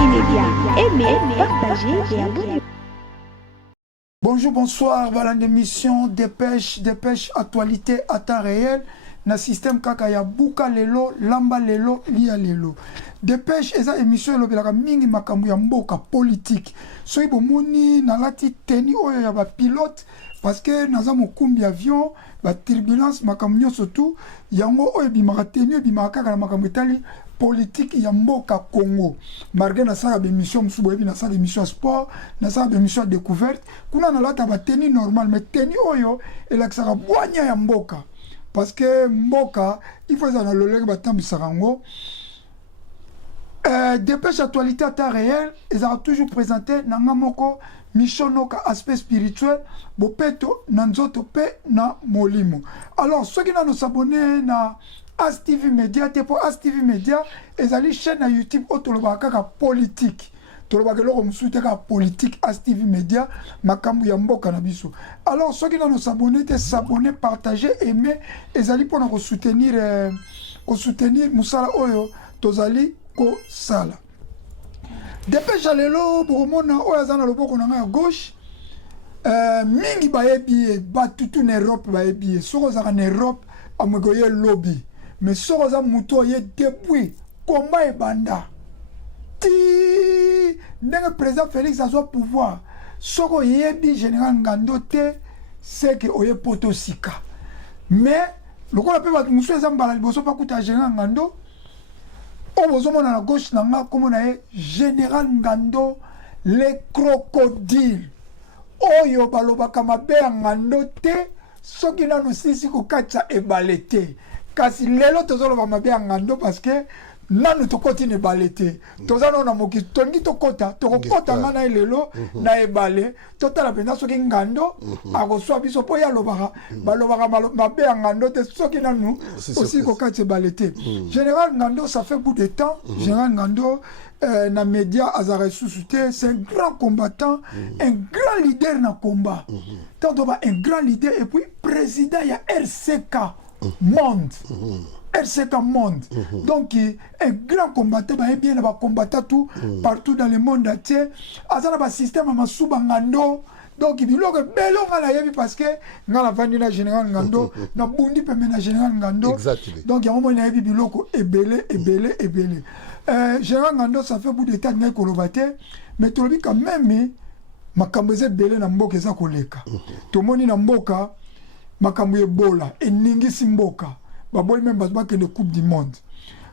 immédiat. Aimez, partagez et abonnez-vous. Bonjour, bonsoir, voilà l'émission Dépêche, actualité à temps réel. Na système kaka ya buka lelo, lamba lelo, lia lelo. Dépêche eza émission lobelaka mingi makambo ya mboka politique. Soki bomoni nalati teni oyo ya ba pilote parce que naza mokumbi avion, ba turbulence makambo nyonso tout, yango oyo bimaka teni oyo bimaka kaka na makambo etali politique ya mboka Congo. Malgré na sala émission musu boyebi na sala émission sport, na sala émission découverte, kuna nalata ba teni normal mais teni oyo elakisaka bwanya ya mboka. Parce que mboka, il faut que le batambi sarango. Dépêche actualité à temps réel, ils ont toujours présenté Nangamoko, Michonoka aspect spirituel, Bopeto, Nanzoto Pe, na Molimo. Alors, ceux qui nous abonnés na As TV Media, pour As TV Media, ils ont une chaîne à YouTube autolobaka politique. Tolobaka loko msuteka politique As TV Media makambu ya mboka na biso. Alors ceux qui nous abonnés, s'abonner, partager, aimer et ali pour nous soutenir musala oyo tozali ko sala. Dépêche lelo bomona oyo azana loboko na nga gauche mingi bayebi batutu na Europe bayebi soko za na Europe amegoye lobby mais soko za muto ye depuis combat e banda ti ndenge président Félix a son pouvoir soko yebi général Ngando te c'est que oye potosika mais le ko pe ba muso ezambala liboso pa kuta général Ngando o bozomo na gauche na nga comme na général Ngando les crocodiles oyo balobaka mabe ya Ngando te soki nanu sisi ko katcha ebalete kasi lelo tozoloba mabe ya Ngando parce que nanu tokoti ne balete tozana na moki tongi tokota tokota ngana lelo na ebale totala pena soki Ngando akoswa biso po ya lobaka balobaka mabe ya Ngando te soki nanu aussi ko katcha balete général Ngando ça fait bout de temps général Ngando na média azare susute c'est un grand combattant un grand leader na combat tant un grand leader et puis président ya RCK monde RCK monde donc un grand combattant ba bien na ba combattant tout partout dans le monde entier azana ba système ma suba Ngando donc biloko belonga na yebi parce que ngala vandi na général Ngando na bundi pe na général Ngando donc ya moment na yebi biloko ebele général Ngando ça fait bout de temps na kolobate mais tolobi quand même makambo eze belé na mboka eza koleka tomoni na mboka makambo ebola eningisi mboka baboli même bato de coupe du monde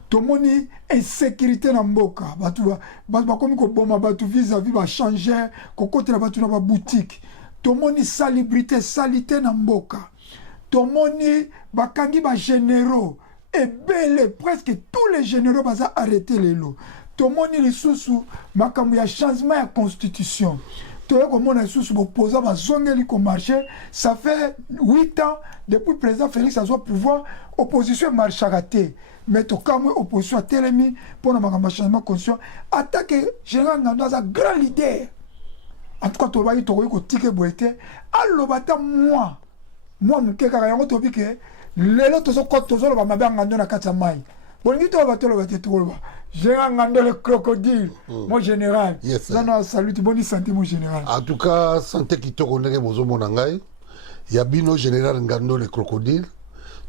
tomoni insécurité na mboka bato bakomi koboma bato vis-à-vis bachanger kokotela bato na baboutique tomoni salité na mboka tomoni bakangi bagénéraux ebele presque tous les généraux baza arrêté lelo tomoni lisusu makambo ya changement ya constitution toye komona lisusu bopoza bazongeli ko marché ça fait 8 ans depuis le président Félix a son pouvoir opposition marchaka te mais tokamwe opposition telemi pour na makambo changement constitution attaque général Ngando aza grand leader en tout cas tobayi tokoyi ko tike boete alobata moi mukeka yango tobike lelo tozoloba mabe Ngando na kati ya mai bolingi toloba te toloba général Ngando le crocodile mon général zana salut bonne santé mon général en tout cas santé kitoko ndenge bozomona ngai ya bino général Ngando le crocodile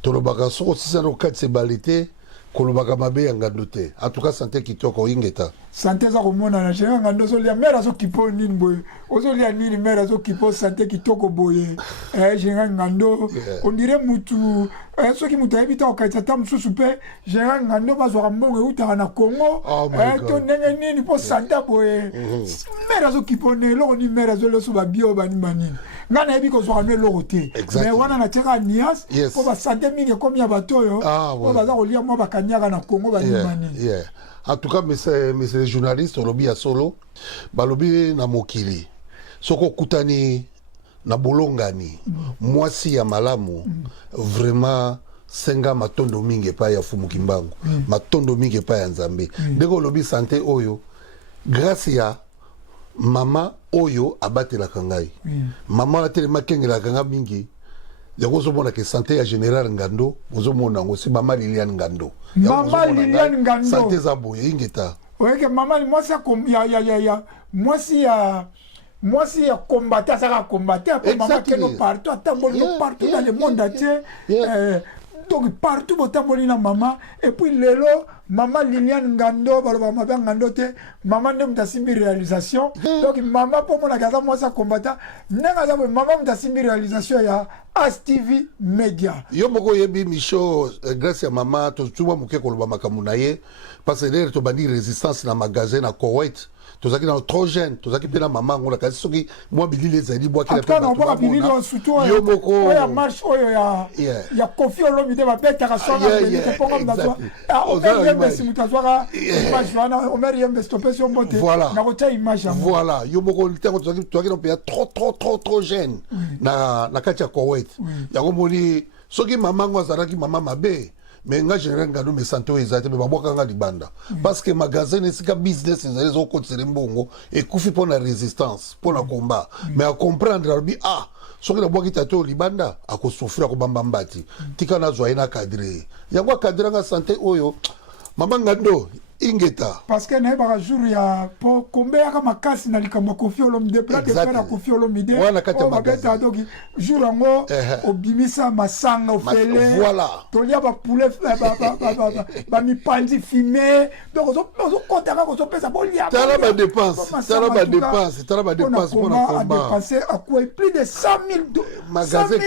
tolobaka soko sisa no kati se balite kolobaka mabe ya Ngando te en tout cas santé kitoko ingeta santé za komona na général Ngando zo lia mera zo kipo nini boye ozo lia nini mera zo kipo santé kitoko boye général Ngando on dirait mutu soki mutu habita okatsa ta mususu pe général Ngando bazwa mbongo utaka na Congo to ndenge nini po santé boye mera zo kipo ne lo ni mera zo leso ba bio bani manini ngana yebi ko zwa ne lo te mais wana na teka nias po ba santé mingi komi ya bato yo po baza kolia mwa bakanyaka na Congo bani manini en tout cas mais les journalistes lobby à solo balobi na mokili soko kutani na bolongani mwasi ya malamu vraiment senga matondo mingi pa ya fumu kimbangu matondo mingi pa ya nzambe ndeko lobby santé oyo grâce ya mama oyo abatelaka ngai mama atelema kengelaka nga mingi yango ozomona ke santé ya général Ngando ozomona ngo si mama Liliane Ngando mama Liliane Ngando santé za boye ingeta Oui, que maman, moi, ça, moi, si il y a combattant, ça va combattre. Après, maman, qui est partout, partout dans le monde entier. Donc, partout, il y a maman. Et puis, Lelo, maman Liliane Ngando, maman Ngando, maman n'a pas de réalisation. Donc, maman, pour moi, moi, ça combattant. Maman n'a pas de réalisation, il y a ASTV Media. Yo moko yebi Micho, grâce à maman, tout le monde qui est makamunaye, parce que l'air, tu as dit résistance dans le magasin à Koweït. Tout ça qui est trop jeune, tout ça qui est dans maman, on a quasi ce qui, moi, Billy les a dit, moi, qui est là. Surtout, il y a marche, il y a Kofi Olomide, ma bête, à la soirée, il y a pas comme dans toi. On a une image, voilà. Voilà, yo moko, tu as trop jeune, na katia Koweït. Il y a comme ce qui maman, moi, ça qui maman m'a bé. Mais nga général ngano me santé ezate me baboka nga libanda parce que magasin esika business ezali au côté mbongo et kufi pour la résistance pour la combat mais à comprendre albi soki na bwaki tato libanda akosofra ko bamba mbati tika na zwa ina cadre yango cadre nga santé oyo mama ngando ingeta parce que na ba jour ya po kombe ya kama kasi na likambo Kofi Olomide plat de faire Kofi Olomide voilà kata magazine donc jour ngo obimisa masanga ofele voilà tolia ba poulet ba mi pandi fumé donc on compte ka ko pesa bolia tala ba dépense pour na combat dépenser à quoi plus de 100 000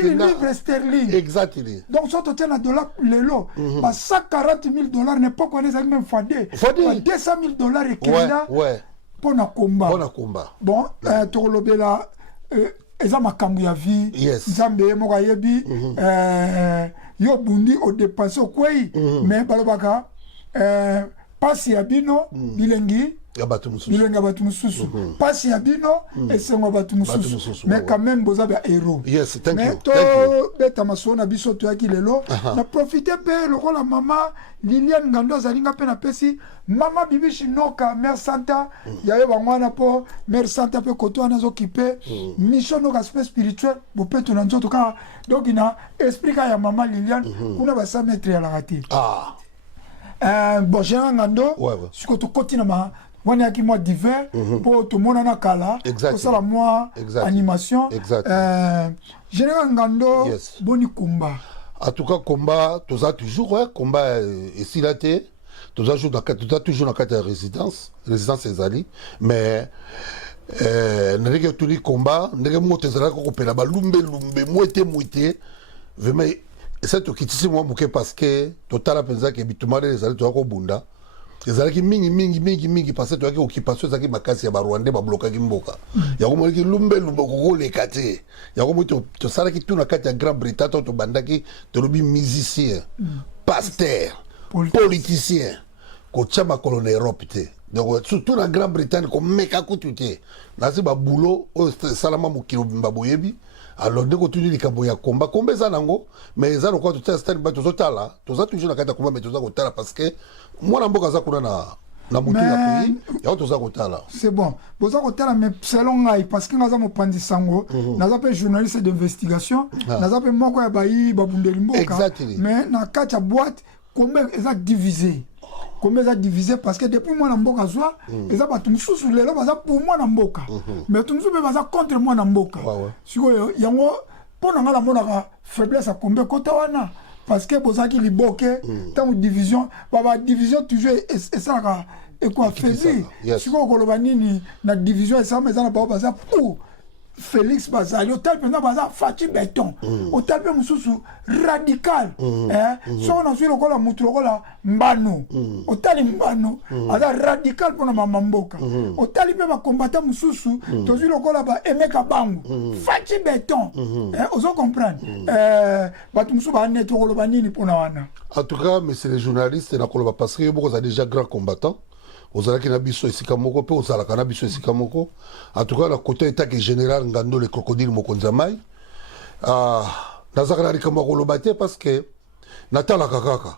livres sterling exactement donc soit total na dollar lelo ba 140 000 dollars n'est pas connaître même fadé 200 000 dollars et Kenya pour na combat. Bon, Torolobela, eza makambu ya vie, Nzambe moka yebi, yo bundi o dépenser kwei, mais balobaka, pasi ya bino, bilengi, bilenga batu mususu, pasi ya bino, esengo batu mususu, mais quand même boza ba héros. Yes, thank you. Mais to beta masona biso to yaki lelo, na profiter pe loko la mama Liliane Ngando zalinga pe na pesi mama bibi Shinoka mère Santa yayo bangwana po mère Santa pe koto anazo occupé mission no aspect spirituel bo pe to nanzo to ka donc ina explique ya mama Liliane kuna ba sa maître ya la raté bon j'ai Ngando siko to kotina ma wana yaki moi d'hiver po to mona na kala ko sala moi animation général Ngando boni kumba. En tout cas, combat, tu as toujours, combat ici là, tu as toujours dans la résidence Ezali, mais n'est-ce que tous les combats, n'est-ce que moi, tu as coupé la balle, mouette, vraiment, c'est qui tisse moi, parce que total à penser que bitumare les alliés, tu as bunda. ezalaki mingi parce que toyaki occupation ezalaki makasi ya barwandais bablokaki mboka yango moleki lumbe kokoleka te yango moi tosalaki tu na kati ya Grand Bretagne to tobandaki tolobi musicien pasteur politicien kotia makolo na Europe te donc surtout na Grand Bretagne komeka kutu te nasi babulo oyo esalama mokili mobimba boyebi alors dès que tu dis likambo ya combat eza nango mais eza lokwa totia stade ba tozotala toza toujours na kati ya combat mais toza kotala parce que mwana mboka aza kuna na motu ya pays yango toza kotala c'est bon boza kotala mais selon ngai parce que ngaza mopandi sango naza pe journaliste d'investigation naza pe moko ya bayi babundeli mboka mais na kati ya boîte combien eza divisé combien ça divisé parce que depuis moi na mboka zwa eza batu mususu lelo baza pour moi na mboka mais tu mususu baza contre moi na mboka siko yango pona ngala mona faiblesse à combien kota wana parce que bozaki liboke tant division baba division toujours et ça et quoi faibli siko koloba nini na division ça mais ça na baza pour Félix Bazali, hôtel pendant Bazar Fati Béton, hôtel pe mususu radical, so on a suivi le muturola mbano, hôtel mbano, ada radical pour na mamboka, hôtel pe ba combattant mususu, to suivi le kola ba Emeka Bangu, Fati Béton, oso comprendre, ba mususu ba neto koloba nini pour na wana. En tout cas, monsieur les journalistes, na koloba parce que beaucoup a déjà grand combattant. Ozalaki na biso esika moko pe ozalaka na biso esika moko en tout cas la côté état que général Ngando le crocodile mokonza mai nazaka na likambo koloba te parce que natalaka kaka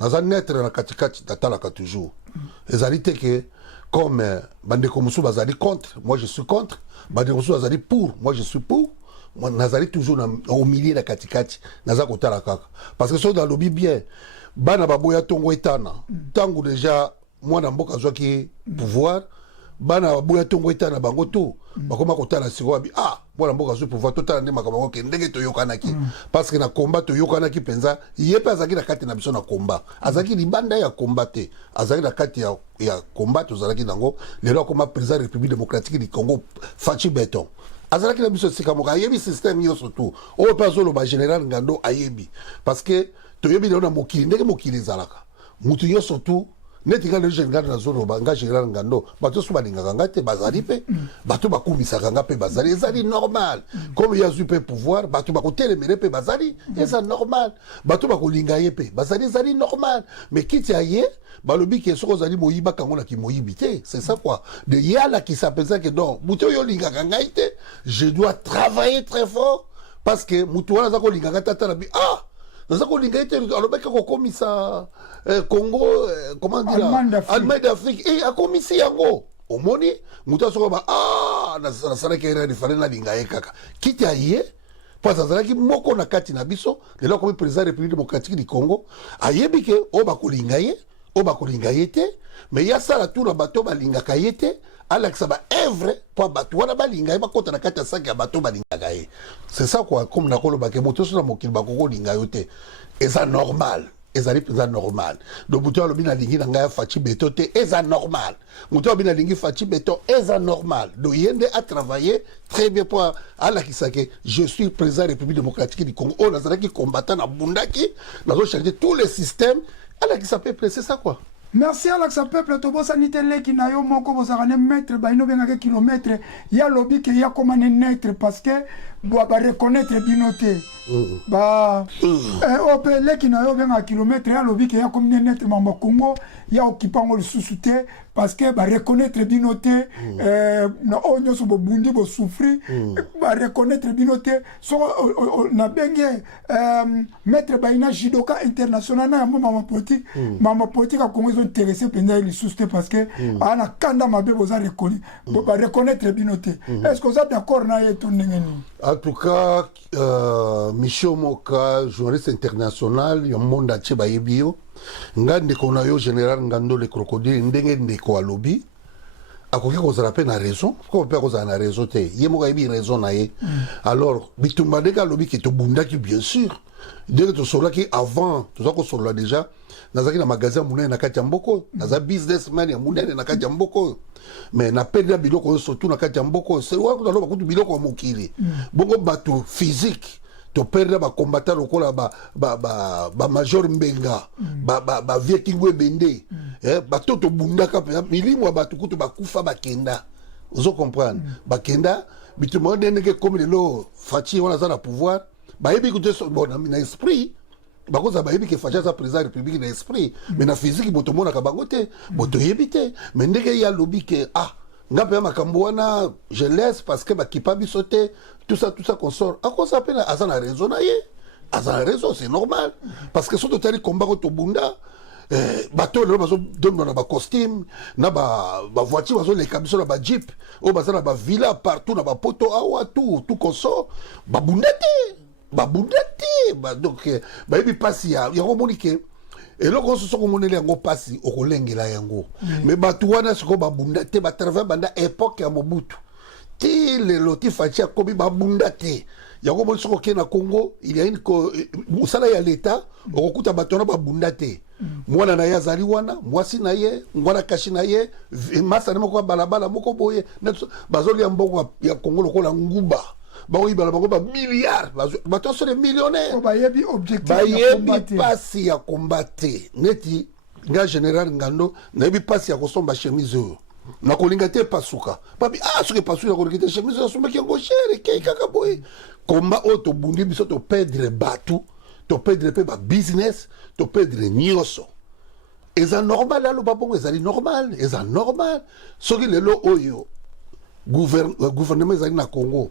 naza netre na katikati natalaka toujours ezali te que comme bandeko mosusu bazali contre moi je suis contre bandeko mosusu bazali pour moi je suis pour moi nazali toujours au milieu na katikati naza kotala kaka parce que so dans lobby bien bana baboya tongo etana tango déjà mwana mboka azwaki pouvoir bana baboya ntongo etana bango to bakoma kotala sikoyo abi mwana mboka azwi pouvoir totala nde makambo yango ke ndenge toyokanaki parce que na combat toyokanaki mpenza ye mpe azalaki na kati na biso na combat azalaki libanda ya combat te azalaki na kati ya combat tozalaki nango lelo akoma président république démocratique du Congo Faci Beton azalaki na biso esika moko ayebi système nyonso tu oyo mpe azoloba général Ngando ayebi parce que toyebi lelo na mokili ndenge mokili ezalaka mutu nyonso tu neti nga lelo général nazoloba nga général Ngando bato nyonso balingaka nga te bazali mpe bato bakumisaka nga mpe bazali ezali normal comme ye azwi mpe pouvoir bato bakotelemele mpe bazali eza normal bato bakolinga ye mpe bazali ezali normal mais kiti ya ye balobi ke soki ozali moyiba kango na kimoyibi te c'est ça quoi de ye alakisa mpenza ke donc mutu oyo olingaka ngai te je dois travailler très fort parce que mutu wana aza kolingaka tata na bi naza kolinga ete alobaki kokomisa Congo comment dire Allemagne d'Afrique akomisi yango omoni mutu asokoba nasalaki erreur ifale nalinga ye kaka kiti ya ye parce azalaki moko na kati na biso lelo akomi président république démocratique du Congo ayebi ke oyo bakolinga ye oyo bakolinga ye te mais ye asala tu na bato balingaka ye te alakisa baevre mpo bato wana balinga ye bakota na kati ya saki ya bato balingaka ye c'est ça quoi comme nakolobake moto nyonso na mokili bakokolinga yo te eza normal ezali mpenza normal donc moto alobi nalingi na ngai ya Faci Beton te eza normal moto alobi nalingi Faci Beton eza normal donc ye nde atravaille très bien mpo alakisa ke je suis président république démocratique du Congo oyo nazalaki combattant nabundaki nazocharge tous les systèmes alakisa peuple c'est ça quoi. Merci Alex peuple tobosani te leki na yo moko bozaka ne mètre baino bengaka kilomètre ya lobi ke ya komane netre parce que ba reconnaître bino te ope leki na yo bengaka kilomètre ya lobi ke ya komane netre mamba Congo ya okipango lisusu te parce que ba reconnaître bino te na o nyonso bo bundi bo souffrir ba reconnaître bino te so na benge maître baina judoka international na mama politique a Congo intéressé pendant les souscrits parce que ana kanda mabe boza reconnu ba reconnaître binoté est-ce que vous êtes d'accord na yeto ndengeni en tout cas Michel Moka journaliste international yo monde entier ba yebio ngande kona yo général Ngando le crocodile ndenge ndeko alobi akoki kozala pe na raison ko pe kozala na raison te ye moka yebi raison na ye alors bitumba ndeka alobi ke to bundaki bien sûr dès que to solaki avant to zako solola déjà nazaki na magasin munene na kati ya mboko naza businessman ya munene na kati ya mboko mais na perdre biloko surtout na kati ya mboko c'est wa ko kutu biloko mokili bongo bato physique to perdre ba combattant lokola ba major Mbenga ba vie kingwe bende bato to bundaka pe milimo ya bato kutu bakufa bakenda ozo comprendre bakenda bituma ndenge comme lelo Faci wana za na pouvoir bayebi kutu bon na esprit bakoza bayebi ke Faci za président république na esprit mais na physique botomona ka bango te botoyebi te mais ndenge ya lobi ke ngape makambo wana je laisse parce que bakipa biso te tout ça consort akosa pe na azana raison na ye azana raison c'est normal parce que surtout tali combat ko tobunda bato lelo bazo donner na ba costume na ba voiture bazo les biso na ba jeep o bazana ba villa partout na ba poto awa tout consort babundate donc bayebi pasi ya komoni ke eloko nyonso soki omoneli yango pasi okolengela yango mais bato wana sikoyo babunda te batravers banda époque ya Mobutu ti lelo ti Faci akomi babunda te yango moni soki okei na Congo il y a une mosala ya leta okokuta bato wana babunda te mwana na ye azali wana mwasi na ye ngwana kashi na ye masa na moko balabala moko boye bazolia mbongo ya Congo lokola nguba baoyibala bango ba milliard bato so les millionnaires bayebi objectif bayebi pasi ya combattre neti nga général Ngando nayebi pasi ya kosomba chemise oyo nakolinga te pasuka papi soki pasuka nakolinga te chemise oyo asombaki yango chere kei kaka boye combat oyo tobundi biso to perdre bato to perdre pe ba business to perdre nyonso eza normal aloba bongo ezali normal soki lelo oyo gouvernement ezali na Congo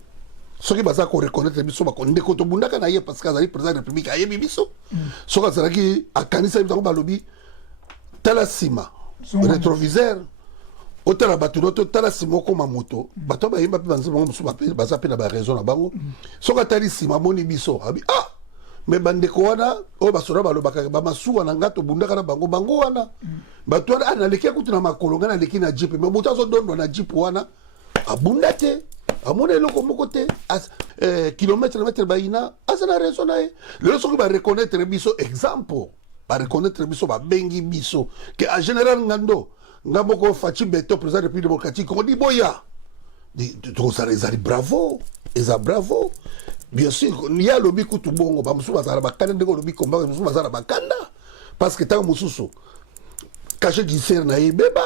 soki baza ko reconnaître biso bakonde ko tobundaka na ye parce que azali président de la république ayebi biso soki azalaki akanisa biso balobi tala sima rétroviseur otala bato noto tala sima okoma moto bato bayemba mpe banzima bango mosusu baza mpe na baraison na bango soki atali sima amoni biso abi mais bandeko wana oyo basoda balobaka bamasuwa na ngato bundaka na bango bango wana bato wana naleki akuti na makolo nga naleki na jipe mais moto azodondwa na jipe wana abunda te amona eloko moko te kilometre na metre bayina aza na raison na ye lelo soki bareconnaître biso exemple bareconnaître biso babengi biso ke en général ngando nga moko Fachi Beto président de la République démocratique on dit boya ezali bravo eza bravo bien sûr il y a lobi kutu bongo bamusu bazala bakanda ndeko lobi komba bamusu bazala bakanda parce que tant mususu caché du ser na yebeba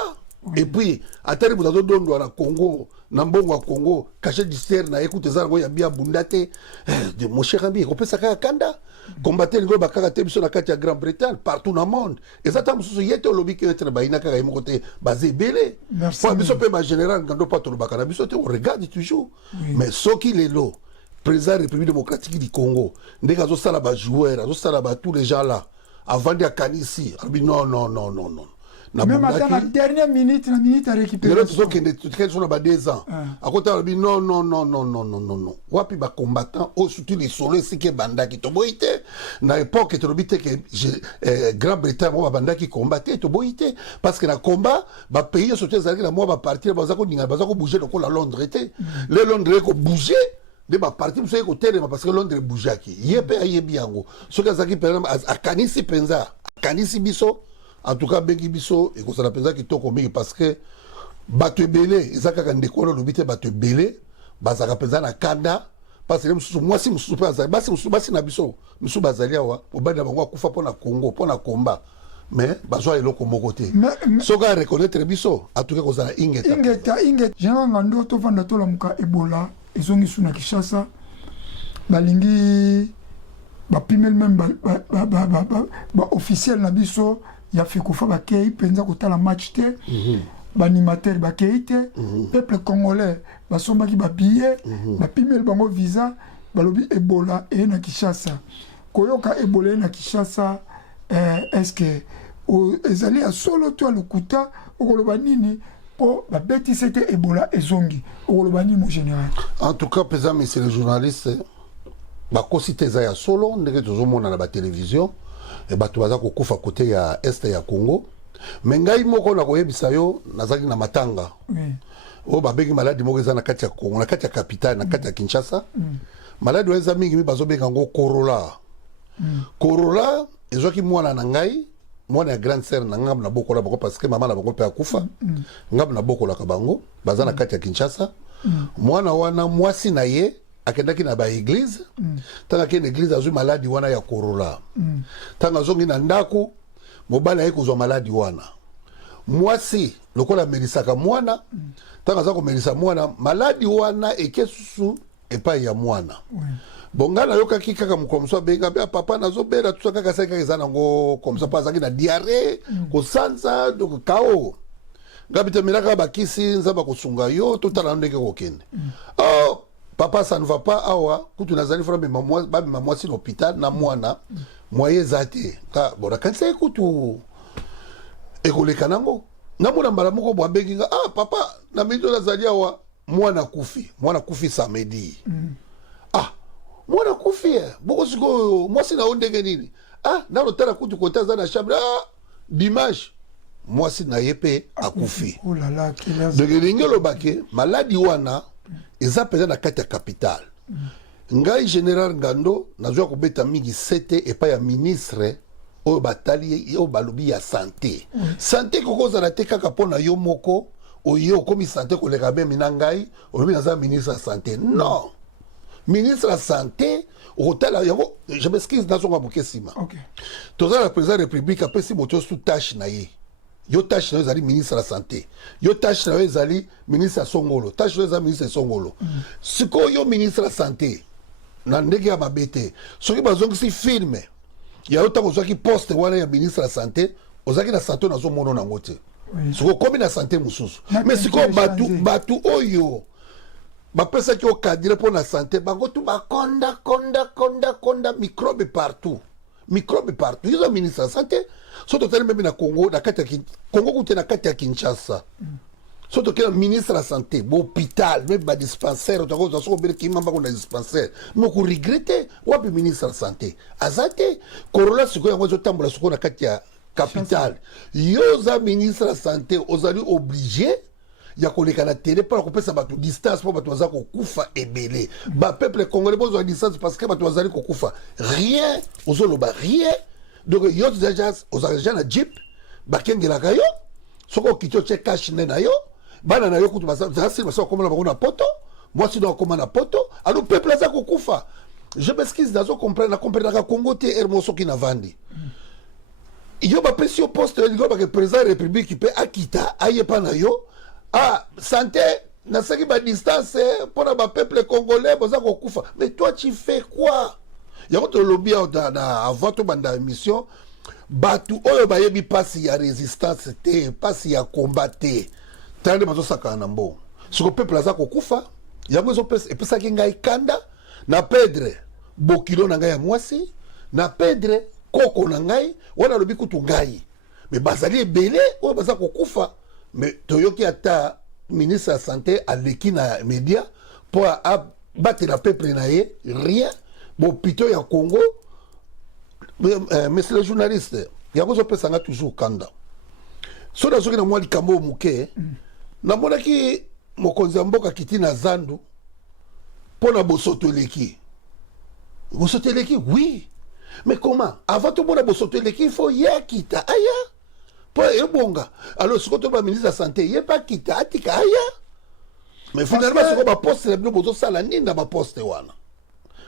et puis atari buzazo dondo na Congo na mbongo wa Congo caché du ser na écoute ezala ngo ya bia bundate de mon cher ami ko pesa ka kanda combattre ngo bakaka te biso na kati ya Grande-Bretagne partout dans le monde ezata mususu yete lobi ke etre baina ka yimo côté basé belé pour biso pe ba général ngando pas to bakana biso te on regarde toujours mais soki lelo président de la République démocratique du Congo, ndeka azosala ba joueurs, azosala ba tous les gens là, avant de kanisi, non. Même à la dernière minute, la minute à récupérer. Les autres qui sont là 2 ans. À côté non. Wapi ba combattant, au surtout les soleils, c'est que banda qui toboite. Na époque, tu obite que Grande-Bretagne, moi banda qui combattait, toboite. Parce que na combat, ba pays surtout les la moi ba partir, ba zako bouger donc la Londres était. Les Londres ko bouger. De ba parti muso yeko telema parce que Londres boujaki yepe ayebi yango soki azaki penza akanisi penza akanisi biso en tout cas bengi biso ekozala penza kitoko mingi parce que bato ebele ezaka ndeko lobi te bato ebele bazaka penza na kanda parce que mwasi mususu pe azali basi na biso mususu bazali awa obandi na bango akufa mpona Congo mpona komba mais bazwa eloko moko te soki areconnaître biso atuke kozala ingeta général ngando tovanda tolamuka Ebola ezongi suna Kinshasa balingi bapimel même ba officiel na biso ya fikufa bakei penza kotala match te banimateur bakei te peuple congolais basombaki babillet bapimel bango visa balobi Ebola e na Kinshasa koyoka Ebola e na Kinshasa est-ce que ezali ya solo to lokuta okoloba nini pour la bêtise c'était Ebola et Zongi au mon général. En tout cas, pesant messieurs les journalistes, bah cosité zaya solo, ndeke tozomona na ba télévision et bah tubaza ko kufa côté ya est ya Congo. Mais ngai moko na koyebisa yo nazaki na matanga. Oui. O ba bengi maladi moko za na kati ya Congo, na kati ya capitale, na kati ya Kinshasa. Maladi weza mingi mi bazo benga ngo Corolla. Corolla ezoki mwana na ngai mwana ya grande sœur na ngam na bokola bango parce que maman na bango pe akufa ngam na bokola ka bango baza na kati ya Kinshasa mwana wana mwasi na ye akendaki na ba église tanga ke église azui maladi wana ya Corolla tanga zongi na ndako mobala ye kozwa maladi wana mwasi lokola melisaka mwana tanga za ko melisa mwana maladi wana ekesusu epai ya mwana bongana yokaki kaka mukomso benga be papa nazobera tusaka kaka kaka ezana ngo komso pa zaki na diarrhée ko sanza donc kao ngabite miraka bakisi nzaba kosunga yo totala ndeke kokende oh papa ça ne va pas awa kutu nazali fera be maman si l'hôpital na mwana moye zate ka bona kanse kutu ekoleka nango na mona mbala moko bwa benga ah papa na mindo nazali awa mwana kufi samedi mwana kufi boko siko mwasi na ondenge nini na lotala kutu kota za na chambre dimanche mwasi na yepe akufi oh là là donc lingelo bake maladi wana eza peza na kati ya capitale ngai général Ngando nazwa ko beta mingi sete epa ya ministre oyo batali yo balobi ya santé santé kokoza na te kaka pona yo moko oyo komi santé koleka be minangai olobi naza ministre ya santé non ministre de la santé je m'excuse dans son abokesima toza la président de la république apesi moto sous tâche na ye yo tâche na yo ezali ministre de la santé yo tâche na yo ezali ministre ya songolo tâche na yo ezali ministre ya songolo sikoyo yo ministre de la santé na ndenge ya mabe te soki bazongisi filme ya yo ntango ozwaki poste wana ya ministre de la santé ozalaki na santé nazomona nango te sikoyo okomi na santé mosusu mais sikoyo bato oyo bapesaki okadire mpo na santé bango tu bakonda microbe partout izo ministre ya santé so totali meme na Congo na kati ya Congo kute na kati ya Kinshasa Surtout que le ministre de la Santé, l'hôpital, même le dispensaire, tu as dispensaire. Mais on regrette, le ministre de la Santé. Azate, Corolla, c'est quoi, on a capital. Yoza ministre de la Santé, on a obligé. Il y a qu'on est à la télé pour qu'on puisse avoir distance pour que nous kufa et belé. Bah peuple congolais besoin de distance parce que nous allons kufa rien, aux oloba rien. Donc yo déjà aux agents na jeep, bah kenge la kayo, soko kito che cash na yo, bana na yo kutu basa, c'est parce qu'on a na poto, moi si donc comme na poto, alors peuple za kufa. Je m'excuse d'azo comprendre na Congo te hermoso qui na vandi. Yo ba pesi au poste le président de la République qui peut akita aye pa na yo. Ah, santé, na saki ba distance pour le peuple congolais, mais toi tu fais quoi? Il y a un lobby avant de banda émission, batu oyo ba yebi passe ya résistance te, passe ya combattre. Tande bazo saka na mbo. Sur le peuple za kokufa, ya mwezo pesa et pesa kinga ikanda na pedre bokilo na ngai ya mwasi, na pedre koko na ngai, wana lobi kutu ngai. Mais bazali ebele oyo baza kokufa. Mais Toyoki ata ministre de la Santé à l'équina média pour battre la peuple naïe, rien. Bon, plutôt il y a Congo, monsieur le journaliste, il y a besoin de toujours Kanda. So na zoki na mwa likambo muke, na mona ki mokonzi mboka kiti na zandu, pona bosoto leki. Bosoto leki, oui. Mais comment? Avant tout le monde bosoto leki, il faut y kita. Aya. Alors, ce que tu as ministre de la Santé, il n'y a pas qui t'a dit mais finalement, ce que tu as posté, nous avons salani dans ma poste.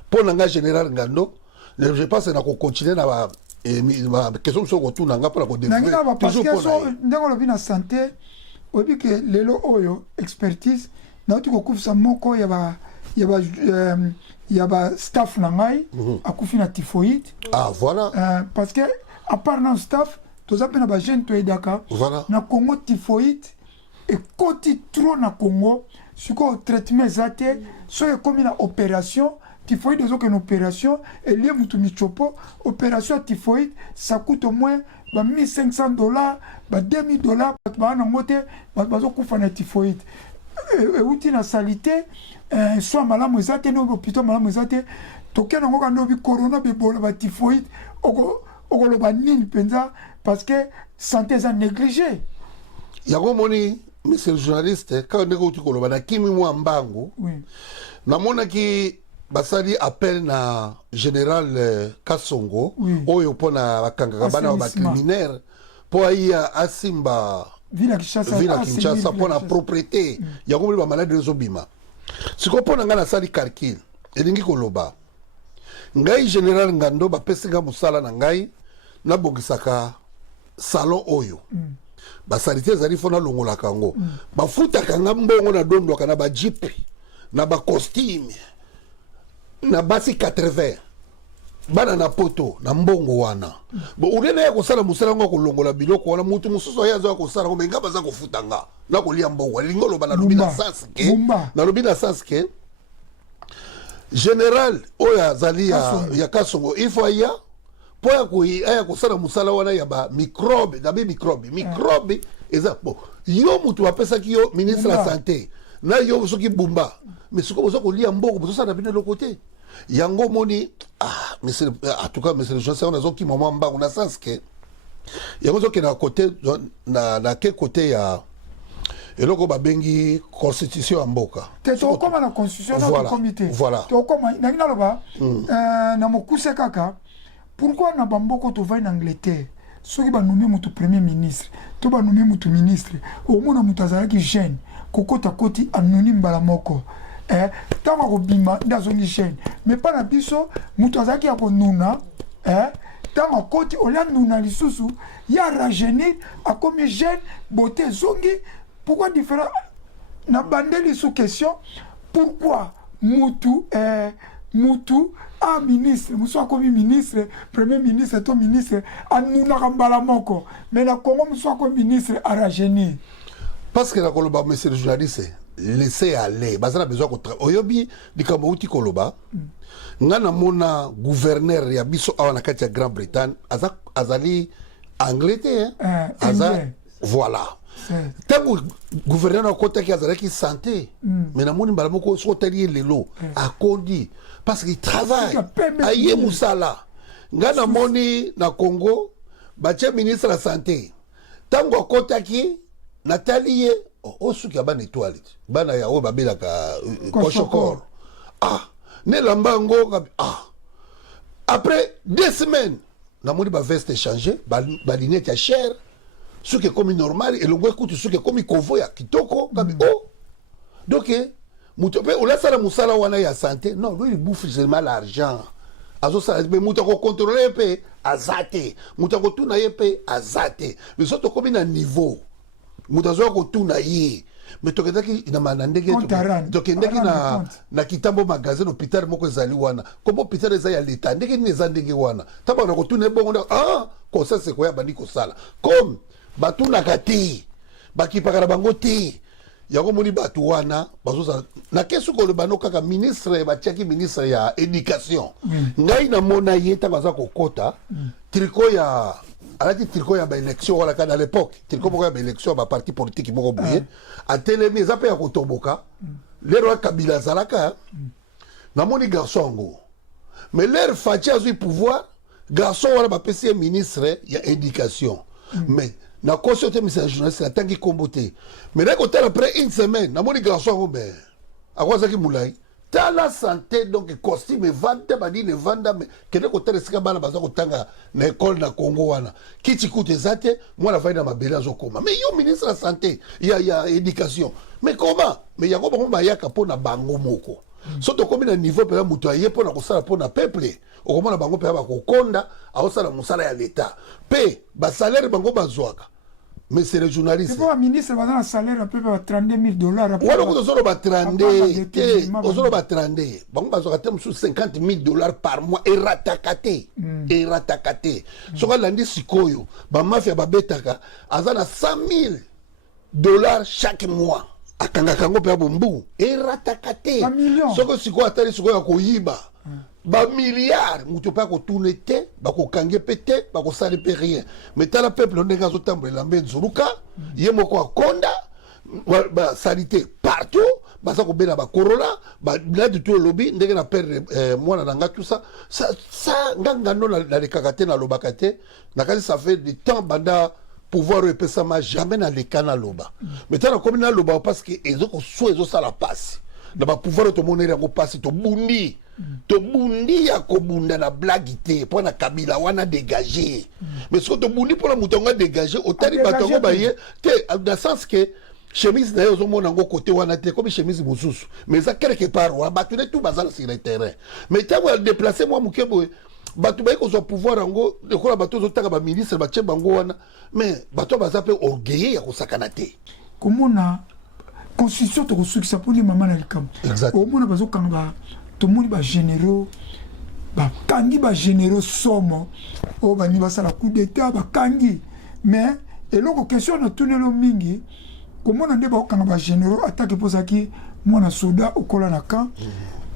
Pour le général Ngando, je pense que nous allons continuer à la question de ce retour. Nous allons développer. Parce que dans la santé, on dit que les lots expertise, nous avons couvert ça moko, il y a staff nangai, à couvrir la typhoïde. Ah, voilà. Parce que, à part notre staff, tous appels à bagène to edaka. Voilà. Na Congo typhoïde et côté trop na Congo, ce qu'on traitement zate, soit comme une opération typhoïde des aucune opération et lié mutu michopo opération typhoïde ça coûte au moins $1,500, $2,000 ba na moté ba zo kufa na typhoïde. Et outil na salité soit malamu zate no hôpital malamu zate toke na ngoka no bi corona be bola ba typhoïde oko lo ba nini penza parce que santé est négligée. Yango moni, monsieur le journaliste, quand on est au Koloba, na kimi mwa mbangu, na mona ki basali appel na général Kasongo, oyo pona bakanga bana ba criminaire, po aïa asimba Villa Kinshasa pona propriété, yango moni ba malade rezobima. Siko pona ngana sali karkil, elingi Koloba. Ngai général Ngando ba pesinga musala na ngai na bongisaka salon oyo basalite ezali fona longola kango bafuta kanga mbongo na dondo kana ba jeep na ba costume na basi 80 bana na poto na mbongo wana bo ulena ya kosala musala ngo kolongola biloko wana mutu mususu yazo akosala ngo menga baza kofuta nga na kolia mbongo lingolo bana lobi na sanske général oya zali ya Kasongo il faut ya pour aya kosala musala wana ya ba microbe na microbe eza bon yo mutu apesa ki yo ministre de la santé na yo soki bumba mais ce que vous avez lié mboko vous ça na bino le côté yango moni monsieur en tout cas monsieur le journaliste on a zoki maman mba on a sens que yango zoki na côté na quel côté ya eloko babengi constitution ya mboka te to koma na constitution na comité voilà to koma na ngina loba na mokuse kaka pourquoi na bamboko to va en Angleterre soki ba nommer mutu premier ministre to ba nommer mutu ministre au mona mutu azalaki jeune kokota koti anonyme bala moko tango ko bima ndazongi jeune mais pas na biso mutu azalaki ya konuna tango koti olia nuna lisusu ya rajeunir akomi jeune beauté zongi. Pourquoi différent? Na bandeli sous question. Pourquoi Moutou ministre, Moussa comme ministre, premier ministre, ton ministre, Anouna Rambala Moko. Mais la Congo Moussa comme ministre à rajeunir. Parce que la Koloba, monsieur le journaliste, laissez aller. Parce qu'on a besoin de travailler. Oyobi, di Kamouti Koloba, ngana mona gouverneur ya biso awana kati ya Grande-Bretagne, azali Angleterre, voilà. ntango gouverneur akotaki azalaki santé mais namoni mbala moko soki otali ye lelo akondi parce qu'il travaille aye mosala ngai namoni na Congo batie ministre ya santé ntango akotaki natali ye osuki ya bana étoile bana ya oyo babelaka koshokor ne lamba yango après 2 semaines namoni baveste échangé balinete ya cher soki ekomi normal elongo ekuti soki ekomi kovo ya kitoko kabi donc moto mpe olasala mosala wana ya santé non lui il bouffe seulement l'argent azosala mpe moto akokontrole ye mpe aza te moto akotuna ye mpe aza te mais so tokomi na niveau moto azoya kotuna ye mais tokendaki na ndenge tokendaki na kitambo magasin hôpital moko ezali wana komo hôpital eza ya leta ndenge nini eza ndenge wana ntango na kotuna ye bongo konsese koya bandi kosala comme batunaka te bakipaka na bango te yango moni bato wana bazozala na kesu koloba no kaka ministre batiaki ministre ya éducation ngai namona ye ntango aza kokota triko ya alaki triko ya baélection wana kana à l'époque triko moko ya baélection ya baparti politique moko boye atelemi eza mpe ya kotomboka lero ya kabila azalaka namoni garçon yango mais lere faci azwi pouvoir garçon wana bapesi ye ministre ya éducation mais na kosi te misa journaliste atangi kombo te mais na kotala après une semaine namoni garçon yango mais akozaki mulai tala santé donc costume evanda badine evanda mais kende kotala esika bana baza kotanga na école na Congo wana kiti kutu eza te mwana vai na mabele azokoma mais yo ministre ya santé ya éducation mais comment mais yango bango bayaka mpo na bango moko so tokomi na niveau mpenza moto aye mpo na kosala mpo na peuple okomona bango mpenza bakokonda aosala mosala ya leta mpe basalaire bango bazwaka mais c'est le journaliste c'est pas ministre va dans le salaire à peu près $32,000 wala ko zoro ba 32 te ozoro ba 32 bango bazwaka te musu $50,000 par mois eratakate so ka landi sikoyo ba mafia babetaka azana $100,000 chaque mois akanga kango pe bombu eratakate soko sikoyo atali sikoyo ya koyiba ba milliard mutu pa ko tourner te ba ko kange pété ba ko sale pe rien mais tala peuple ndenge azotambolela mbe nzuruka ye moko akonda ba salité partout ba sa ko bela ba korola ba la du tout lobby ndenge na perdre mwana nanga tout ça nganga no la lekakate na lobakate na kasi ça fait du temps banda pouvoir repesa ma jamais na lekana loba mais tala comme na loba parce que ezoko so ezo sala passe na ba pouvoir to monere ngo passe to bundi tobundi ya kobunda na blague te mpo na kabila wana dégagé mais soki tobundi mpo na moto yango adégagé otali bato yango baye te na sens ke chemise na ye ozomona yango kote wana te komi chemise mosusu mais eza quelque part wana bato ne tu bazala sur le terrain mais ntango ya déplace mwa moke boye bato baye kozwa pouvoir yango lokola bato ozotaka baministre batie bango wana mais bato baza mpe orgueilleux ya kosakana te komona constitution tokosukisa mponi mama na likambo omona bazokanga tomoni ba généraux bakangi ba généraux somo o bani basala coup d'état bakangi mais eloko question na tunelo mingi komona nde bakanga ba généraux attaque posaki mwana soda okola na camp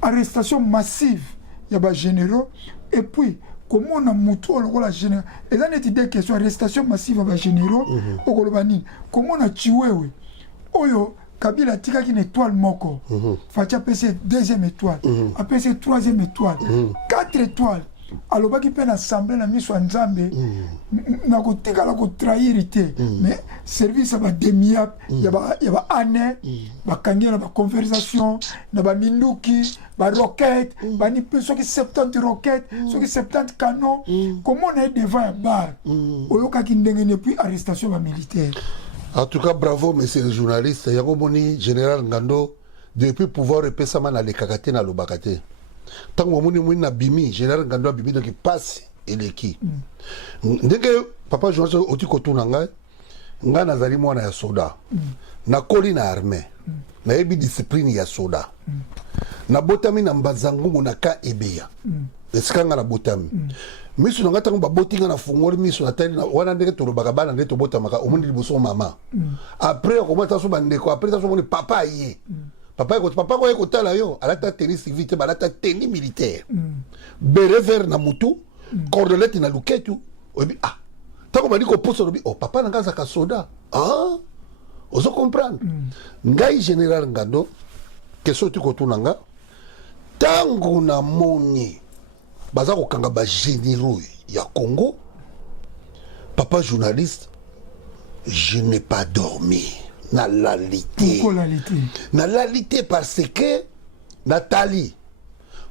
arrestation massive ya ba généraux et puis komona mutu olokola général eza neti des questions arrestation massive ya ba généraux okoloba nini komona chiwewe oyo Kabila tika qui une étoile moko. Fatia PC 2e étoile. APC 3e étoile. 4 étoiles. Alors baki pe na assemblée na miso nzambe na ko tika la ko trahir te. Mais service ba demiap ya ba année ba kangi na ba conversation na ba minduki ba roquette ba ni pe soki 70 roquettes soki 70 canons comment on est devant un bar oyoka ki ndenge ne puis arrestation ba militaire. En tout cas, bravo, monsieur le journaliste. Yagomoni, général Ngando, depuis pouvoir repérer na le kakate na lo bakate. Tant que moni na bimi, général Ngando a bimi donc il passe et l'équipe. Dès que papa journaliste oti kotuna ngai, nga nazali mwana ya soda. Na koli na armée. Na ebi discipline ya soda. Na botami na mbazangu na ka ebeya. Esikanga na botami. Misu nanga tango babotinga na fungoli misu na tali na wana ndeke to lobaka bana ndeke to botamaka omoni liboso mama après comment ça so bandeko après ça so moni papa yé papa ko ekotala yo alata tennis civil te balata tennis militaire bere vert na mutu cordelette na luketu obi tango bandi ko poso lobi oh papa nanga za ka soda ozo comprendre ngai général Ngando question tu kotunanga tango na moni baza kokanga ba généraux ya Congo papa journaliste je n'ai pas dormi na lalité na lalité parce que Nathalie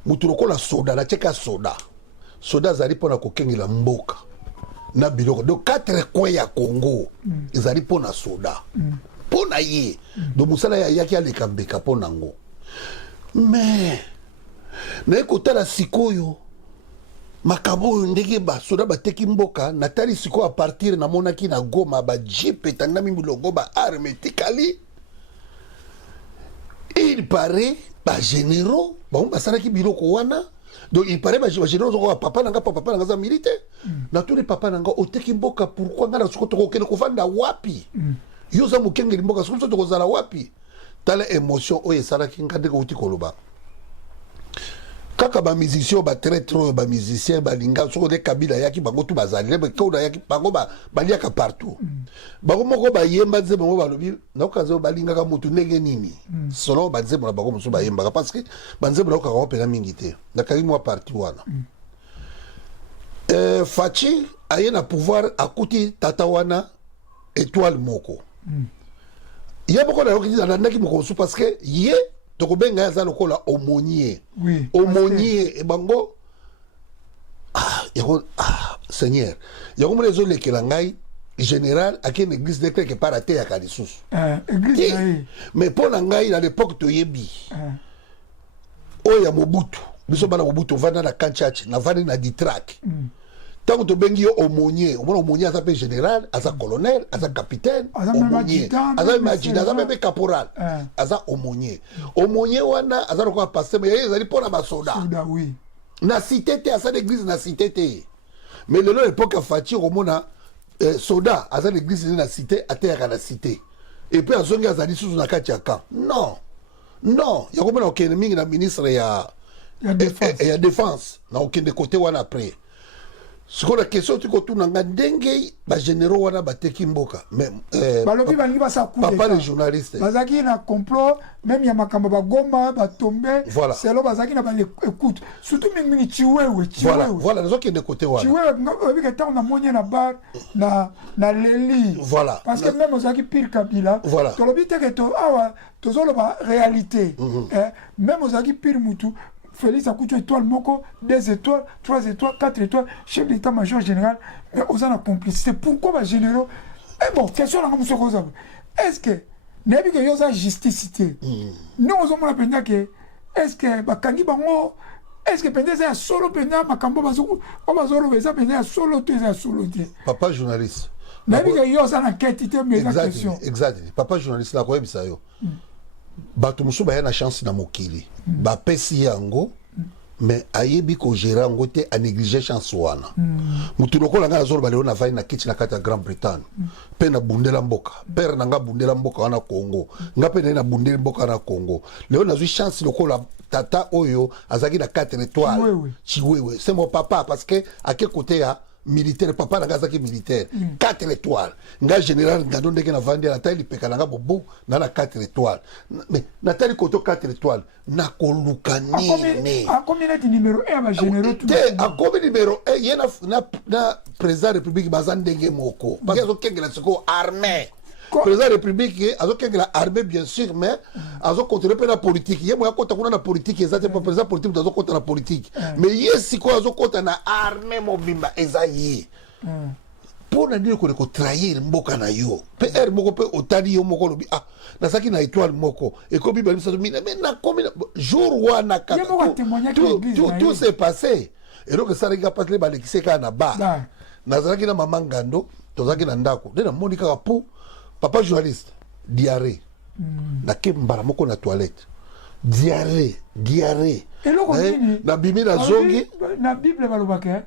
mutuko la soda na cheka soda zali pona kokengela mboka na biloko de 4 coins ya Congo ezali pona soda pona ye do musala ya yaki aleka mbeka pona ngo mais na ekotala sikoyo makabo ndenge ba soda bateki mboka Nathalie sikoyo a partir na monaki na Goma ba jeep etangami biloko ba arme tikali il paraît ba généraux ba basalaki biloko wana. Donc il paraît que je ne papa nanga za militaire. Na tous les papa nanga oteki mboka pourquoi ngana soko to kokene ko vanda wapi. Yo za mukenge mboka soko to kozala wapi. Tala émotion o yesala kinga de ko utikoloba. Kaka ba musicien ba très trop ba musicien ba linga soko de kabila yaki bango tu bazali be ko da yaki bango ba liaka partout. Bango moko ba yemba ze bango ba lobi na okazo ba linga ka mutu ndenge nini. Selon ba ze bona bango musu ba yemba parce que banze bona ka pena mingité. Na kali moi parti wana. Fachi ayena pouvoir akuti tata wana étoile moko. Ya boko na yoki na ndaki moko su parce que ye tokobenga ya za lokola aumônier. Oui. Aumônier et bango Seigneur. Yako mo lezo lekela ngai général à une église de quelque part à terre à Kalissus. Église. Mais pour ngai à l'époque to yebi. Oya Mobutu. Biso bana Mobutu vanda na Kanchachi, na vanda na Ditrak. Tant que bengi aumônier, aumônier à sa général, à sa colonel, à sa capitaine, aumônier, à sa adjudant, à sa même caporal, à sa aumônier. Aumônier wana, à sa roko passer, mais ils allaient pour la masoda. Oui. Na cité à sa église na cité. Mais le l'époque à Fati romona soda à sa église na cité à terre à la cité. Et puis à zonga à zali sous na katiaka. Non. Non, il y a comme un ennemi na ministre ya défense. Na aucun de côté wana après. Ce qu'on a question tu kotu nanga ndenge ba généraux wana bateki mboka mais balobi bangi basakuta papa les journalistes bazaki na complot même ya makambo ba Goma ba tomber voilà. C'est là bazaki na ba écoute surtout mingi chiwewe voilà les autres de côté wana chiwewe obi que tant na monye na bar na leli voilà parce que même ozaki pire Kabila voilà tolobi te que to awa tozolo ba réalité même ozaki pire mutu Félix a coûté étoile moko, 2 étoiles, 3 étoiles, 4 étoiles, chef d'état-major général, mais aux en complicité. Pourquoi les généraux? Et bon, question là, est-ce que, n'est-ce que y a justice? Nous, on a pensé que, est-ce que, Bakangi Bango, est-ce que pendant ça, solo pendant Makambo Bazou, on va solo pendant solo, tu es solo. Papa journaliste. N'est-ce que y a une enquête, mais la question. Exactement. Papa journaliste, là, quoi, il ça yo. Bato musu ba na chance na mokili ba pesi yango mais ayebi ko gérer yango te a négliger chance wana mutu lokola nga azolo baleo na vai na kiti na kati ya Grande-Bretagne pe na bundela mboka père na nga bundela mboka wana Congo nga pe na bundela mboka na Congo leo na zui chance lokola tata oyo azaki na 4 étoiles chiwewe c'est mon papa parce que à quel côté ya militaire papa na gazaki militaire 4 étoiles nga général Ngando ndeke na vandi na taille peka na bobo na 4 étoiles mais na taille koto 4 étoiles na koluka nini a combien de numéro 1 ba généraux tout a combien numéro 1 yena na président république bazandenge moko bazo kengela siko armée président république azo kengela armée bien sûr mais azo contrôler pe la politique yemo ya kota kuna na politique ezate pas président politique azo kota na politique mais yesi ko azo kota na armée mobimba ezayi pour na dire ko trahir mboka na yo PR moko pe otali yo moko lobi na saki na étoile moko et ko bi balisa mais na combien jour wana kaka tout s'est passé et donc ça regarde pas les balekise ka na ba na zaki na mama Ngando tozaki na ndako de na monika ka pou papa journaliste diarrhée na kembara moko na toilette diarrhée na bimi na zongi na bible balobaka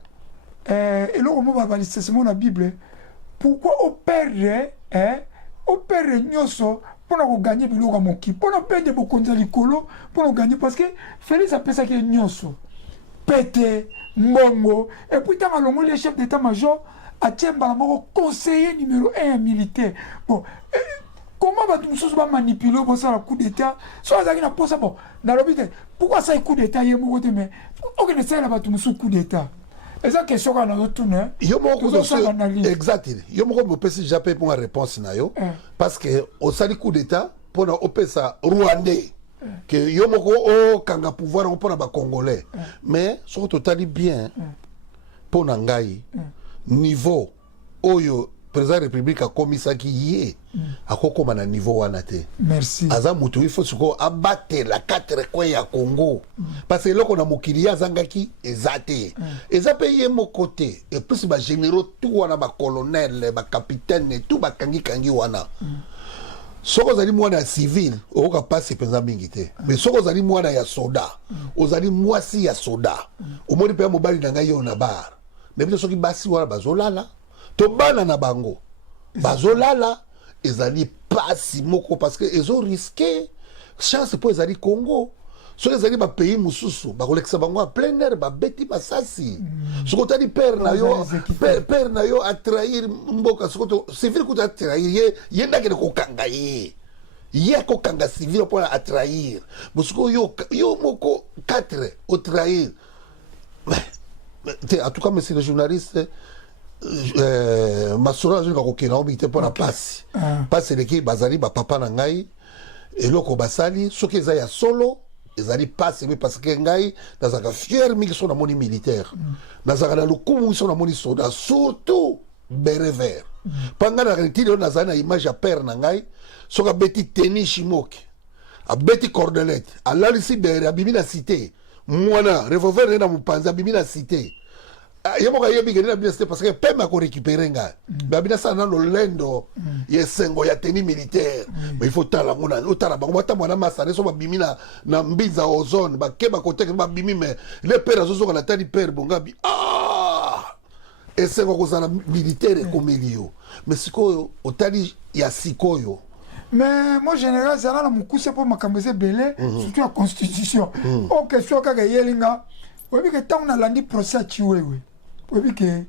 et le mot balistissement na bible pourquoi opérer nyoso pour na gagner biloko moki pour na perdre beaucoup de likolo pour na gagner parce que Félix a pensé que nyoso pété mbongo et puis tant alongo le chef d'état-major a Tchembala moko conseiller numéro 1 militaire bon comment pourquoi bato mosusu bamanipule bosala coup d'état so azalaki na posa bon nalobi te pourquoi asali coup d'état ye moko te mais okende salela bato mosusu coup d'état eza question kaka nazotuna yo moko tozosala na ligne exactly yo moko mopesi déjà mpe mponga réponse na yo parce que osali coup d'état mpona opesa rwandais que yo moko okanga pouvoir yango mpona bacongolais mais soki totali bien mpona ngai niveau oyo président république akomisaki ye akokoma na niveau wana te merci aza mutu ifo siko abatela 4 coin ya Congo parce que eloko na mokili ye azangaki eza te eza mpe ye moko te epuis bagénéraux tout wana bacolonel bacapitaine tout bakangikangi wana soko ozali mwana ya civil okoka pasi mpenza mingi te mais soko ozali mwana ya soda ozali mwasi ya soda omoni mpe ya mobali na ngai yo na bar mais bino soki basi wana bazolala to bana na bango bazolala ezali pasi moko parce que ezo risqué chance po ezali Congo soki ezali bapays mosusu bakolekisa bango ya plein air babeti basasi soki otali père na yo atrahir mboka soki civil kuta atrahir ye ndakende kokanga ye akokanga civil mpona atrahir mosoki yo moko 4 otrahir en tout cas monsieur le journaliste masolo azolinga kokenda obi te mpona pasi pasi eleki bazali bapapa na ngai eloko basali soki eza ya solo ezali pasi mi parce que ngai nazalaka fier mingi so namoni militaire nazalaka na lokumu mingi so namoni soda surtout bere vert mpa ngai nazalaka ntili oyo nazali na image ya père na ngai soki abeti teni shimoke abeti cordelette alalisi bere abimi na cité mwana revolver ne na mopanzi abimi na cité ye moko ayebi kende na bino cité parce que peme akorécupere ngai mais abina sala nano lendo ya esengo ya teni militaire mais il faut tala ngo na otala bango batambola na masane so babimi na mbinza ozone bakeba koteke babimi mais le père azozoka na tali père bongabi esengo kozala militaire ekomeli yo mais sikoyo otali ya sikoyo mais moi général zala na mokuse mpo makambo eza ebele surtout ya constitution o question kaka eyelinga oyebi ke ntango nalandi procès ya chiwewe oyebi ke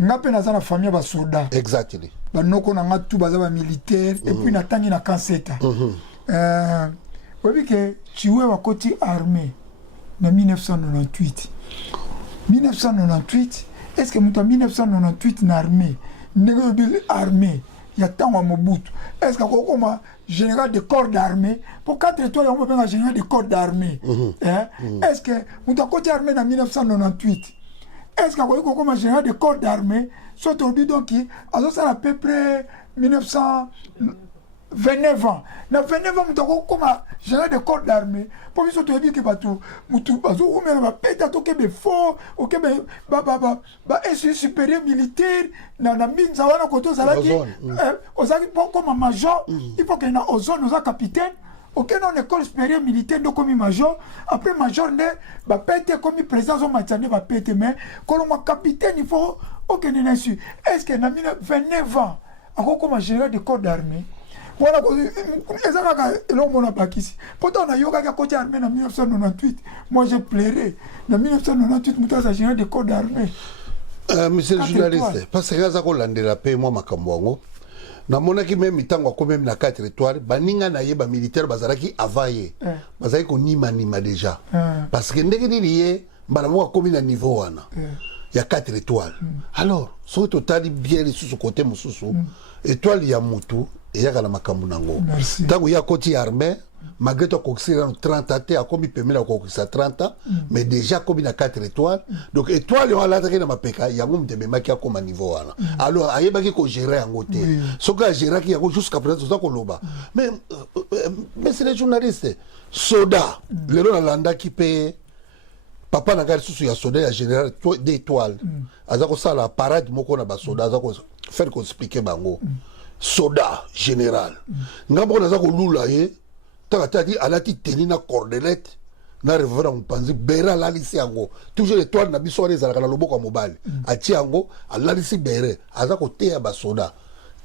nga mpe naza na famille ya basoda exactly banoko na nga tu baza bamilitaire epuis natangi na kanseta oyebi ke chiwewe akoti armée na 1998 est-ce que moto ya 1998 na armée ndenge oyebi armée ya ntango ya Mobutu est-ce que akokoma général de corps d'armée pour 4 étoiles yango babenga général de corps d'armée est-ce que moto akoti armée na 1998 est-ce que akoki kokoma général de corps d'armée so tolobi donc azosala à peu près 29 ans na 29 ans moto akokoma général de corps d'armée mpo biso toyebi ke bato motu bazoumela bapeta tokebe fort okebe institut supérieur militaire na mbinza wana kote ozalaki ozalaki mpo koma major il faut ke na ozone oza capitaine okende en école supérieure militaire nde okomi major après major nde bapete ekomi président azomatisa nde bapete mais kolongwa capitaine il faut okende na su est ce que na 29 ans akokoma général de corps d'armée voilà eza kaka eloko mona bakisi poto nayokaki akoti armée na 1998 moi j'ai pleuré na 1998 moto aza général de corps d'armée monsieur le journaliste parce que aza kolandela mpe mwa makambo yango namonaki meme ntango akomi meme na 4 étoiles baninga na ye bamilitaire bazalaki avant ye bazalaki konimanima déjà parce que ndenge nini ye mbala moko akomi na niveau wana ya 4 étoiles alors soki totali bien lisusu kote mosusu étoile ya mutu eyaka na makambo nango ntango ye akoti armée malgré to akokisila no 30 te akomi pemela akokisa 30 mais déjà akomi na 4 étoiles donc étoile oyo alataki na mapeka yango moto ememaki akoma niveau wana alors ayebaki kogere yango te soki agéraki yango jusqu'à présent toza koloba mais c'est les journalistes soda lelo nalandaki mpe papa na ngai lisusu ya soda ya général d'étoile aza kosala parade moko na basoda aza faire koexplike bango soda général nga moko naza kolula ye taka tadi alati teni na cordelette na revolver na mopanzi bere alalisi yango toujours étoile na biso wana ezalaka na loboko ya mobali atie yango alalisi bere aza koteya basoda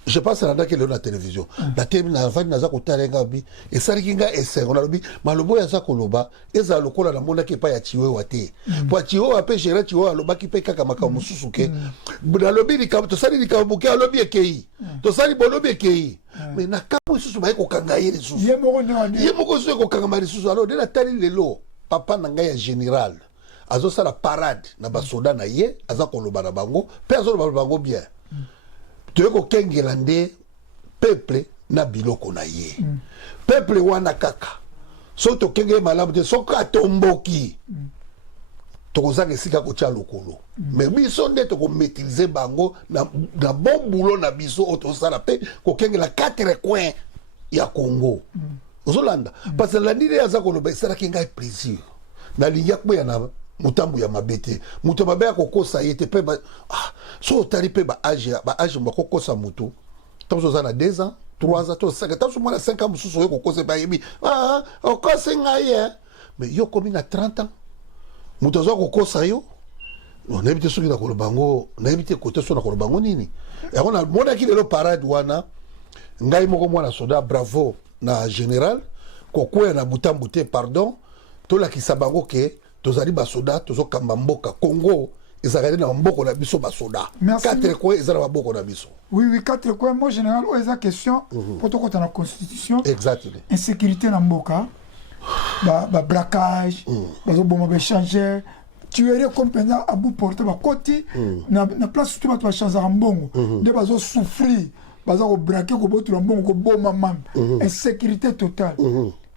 je pense à la télévision. La télévision, naza kotalenga bi et ça kinga esengo na lobi malobo ya zakoloba eza lokola na mona ke pa ya chiwe wate. Po chiwe ape géré chiwe aloba ki pe kaka maka mususu ke. Na lobi ni to sali ni kabuke alobi ekei. To sali bolobi ekei. Mais na kapo susu ba ko kanga yele susu. Ye moko susu ko kanga mari susu alors de la tali lelo papa na ngai ya général. Azo sala parade na basoda na ye aza koloba na bango pe azo loba bango bien. Tu es kengela nde peuple na biloko na ye peuple wana kaka so to kenge malamu te so ka tomboki to kozanga esika kotia lokolo mais biso nde to ko maîtriser bango na bon boulot na biso auto sala pe ko kengela 4 coins ya Congo ozolanda parce que la ndile ya za koloba esala kinga plaisir na linya kwa na mutambu ya mabete muto mabe ya kokosa yete pe so tali pe ba age mbako kosa mutu tazo za na 2 ans 3 ans to 5 ans tazo mwana 5 ans mususu yo kokosa ba yebi okosa ngaye mais yo komi na 30 ans muto zo kokosa yo on ebite soki na kolobango na ebite kote so na kolobango nini ya kona mona ki lelo parade wana ngai moko mwana soda bravo na général kokoya na mutambu te pardon to la kisabango ke tozali basoda tozokamba mboka Congo ezalaki na mboko na biso basoda 4 coins ezala maboko na biso oui 4 coins moi général o eza question pour to kota na constitution exactement insécurité na mboka ba braquage bazo boma ba changer tuerie comme pendant abu porter ba koti na place tout ba changer mbongo de bazo souffrir bazo ko braquer ko botu mbongo ko boma mam insécurité totale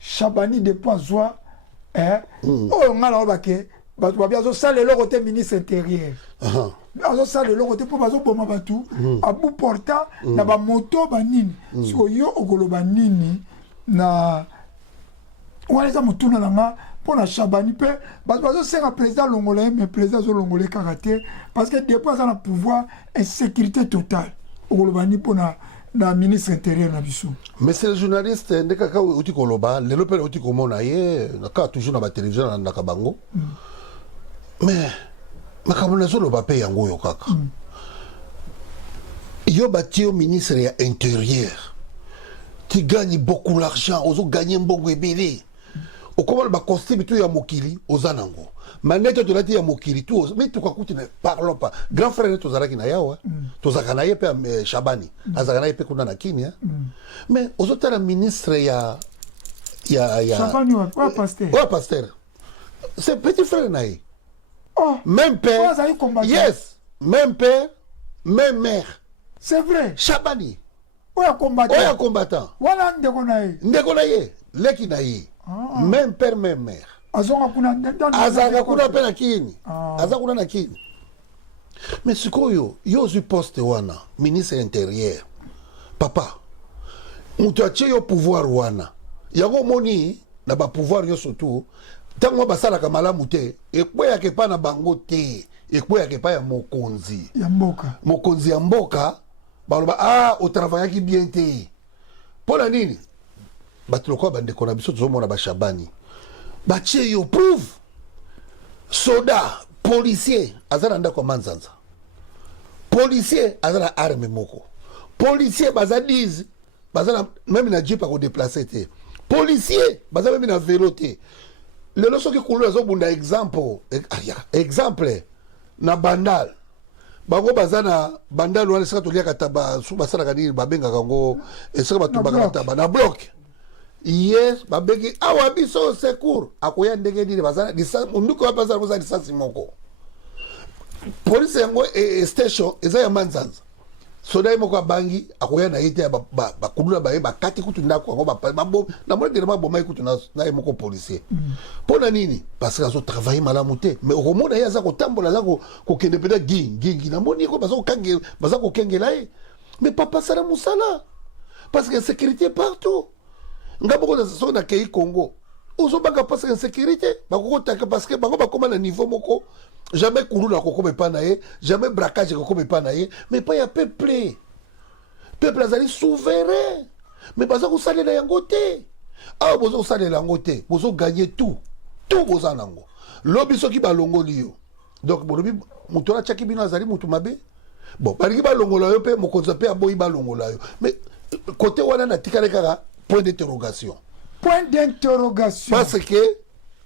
Chabani de Poisois oh ngala obake batu babia zo sale le côté ministre intérieur azo sale le côté pour bazo boma batu abu porta na ba moto banini siko yo okoloba nini na wala mutuna nanga pour na Chabani pe bazo senga président longolais mais président zo longolais karaté parce que depuis ça na pouvoir insécurité totale okoloba ni pour na ministre intérieur na biso. Mais c'est le journaliste ndeka uti koloba lelo pe uti komona ye naka toujours na ba télévision na kabango. Mais makamona zo loba pe yango yo kaka. Yo batio ministre ya intérieur. Tu gagnes beaucoup l'argent, ozo gagner mbongo ebele. Okoma ba costume tu ya mokili ozanango. Manete to lati ya mokili tu mais tu kwakuti ne parlons pas. Grand frère to zaraki na yawa. To zakana ye pe Chabani. Azakana ye pe kuna na Kenya. Mais ozotala ministre ya Chabani wa pasteur. Wa pasteur. C'est petit frère naï. Oh, même père. Yes, même père, même mère. C'est vrai. Chabani. Oya combattant. Oya combattant. Wala ndeko naï. Ndeko naï. Leki naï. Même père, même mère. Azonga kuna azaka kuna pe na kini. Azaka kuna na kini. Mais sikoyo, yo zu poste wana, ministre intérieur. Papa, mutu atie yo pouvoir wana. Yango moni na ba pouvoir yo surtout. Tango basala ka malamu te, ekweya ke pa na bango te, ekweya ke pa ya mokonzi. Ya mboka. Mokonzi ya mboka, baloba o travaillaki bien te. Pona nini? Batuloko bandeko na biso tozomona ba Chabani. Batie yo prouve. Soda, policier, azana ndako manzanza. Policier, azana arme moko. Policier, baza 10, bazana même na jeep ko déplacer te. Policier, baza même na vélo te. Le loso ki kulu zo bunda exemple na bandal. Bango bazana bandal wana sika tolia kataba su basala kanini babenga kango esika batuba kataba na bloc. Yes, babeki awa biso secours akoya ndenge ndine bazana disa munduko bazana bazana disa moko. Police yango station eza ya manzanza. Soda imoko bangi akoya na yite ba kulula ba kati kutu ndako ngo ba bo na mo de ba bo mai kutu na imoko policier. Pona nini? Parce que azo travailler malamu te, mais au monde ya za ko tambola za ko kende peda gingi na moni ko bazo kange baza ko kengela e. Mais papa sala musala. Parce que sécurité partout. Ngaboko na so na kei Congo. Ozo banga parce que sécurité, bakoko taka parce que bango bakoma na niveau moko. Jamais kulula kokome pa na ye, jamais braquage kokome pa na ye, mais pas ya peuple. Peuple azali souverain. Mais baza ko salela yango te. Bozo salela yango te, bozo gagner tout. Tout boza nango. Lobi soki balongo liyo. Donc bolobi mutola chaki bino azali mutu mabe. bon balingi balongola yo mpe mokonzi mpe aboyi balongola yo mais côté wana natikali kaka point d'interrogation parce que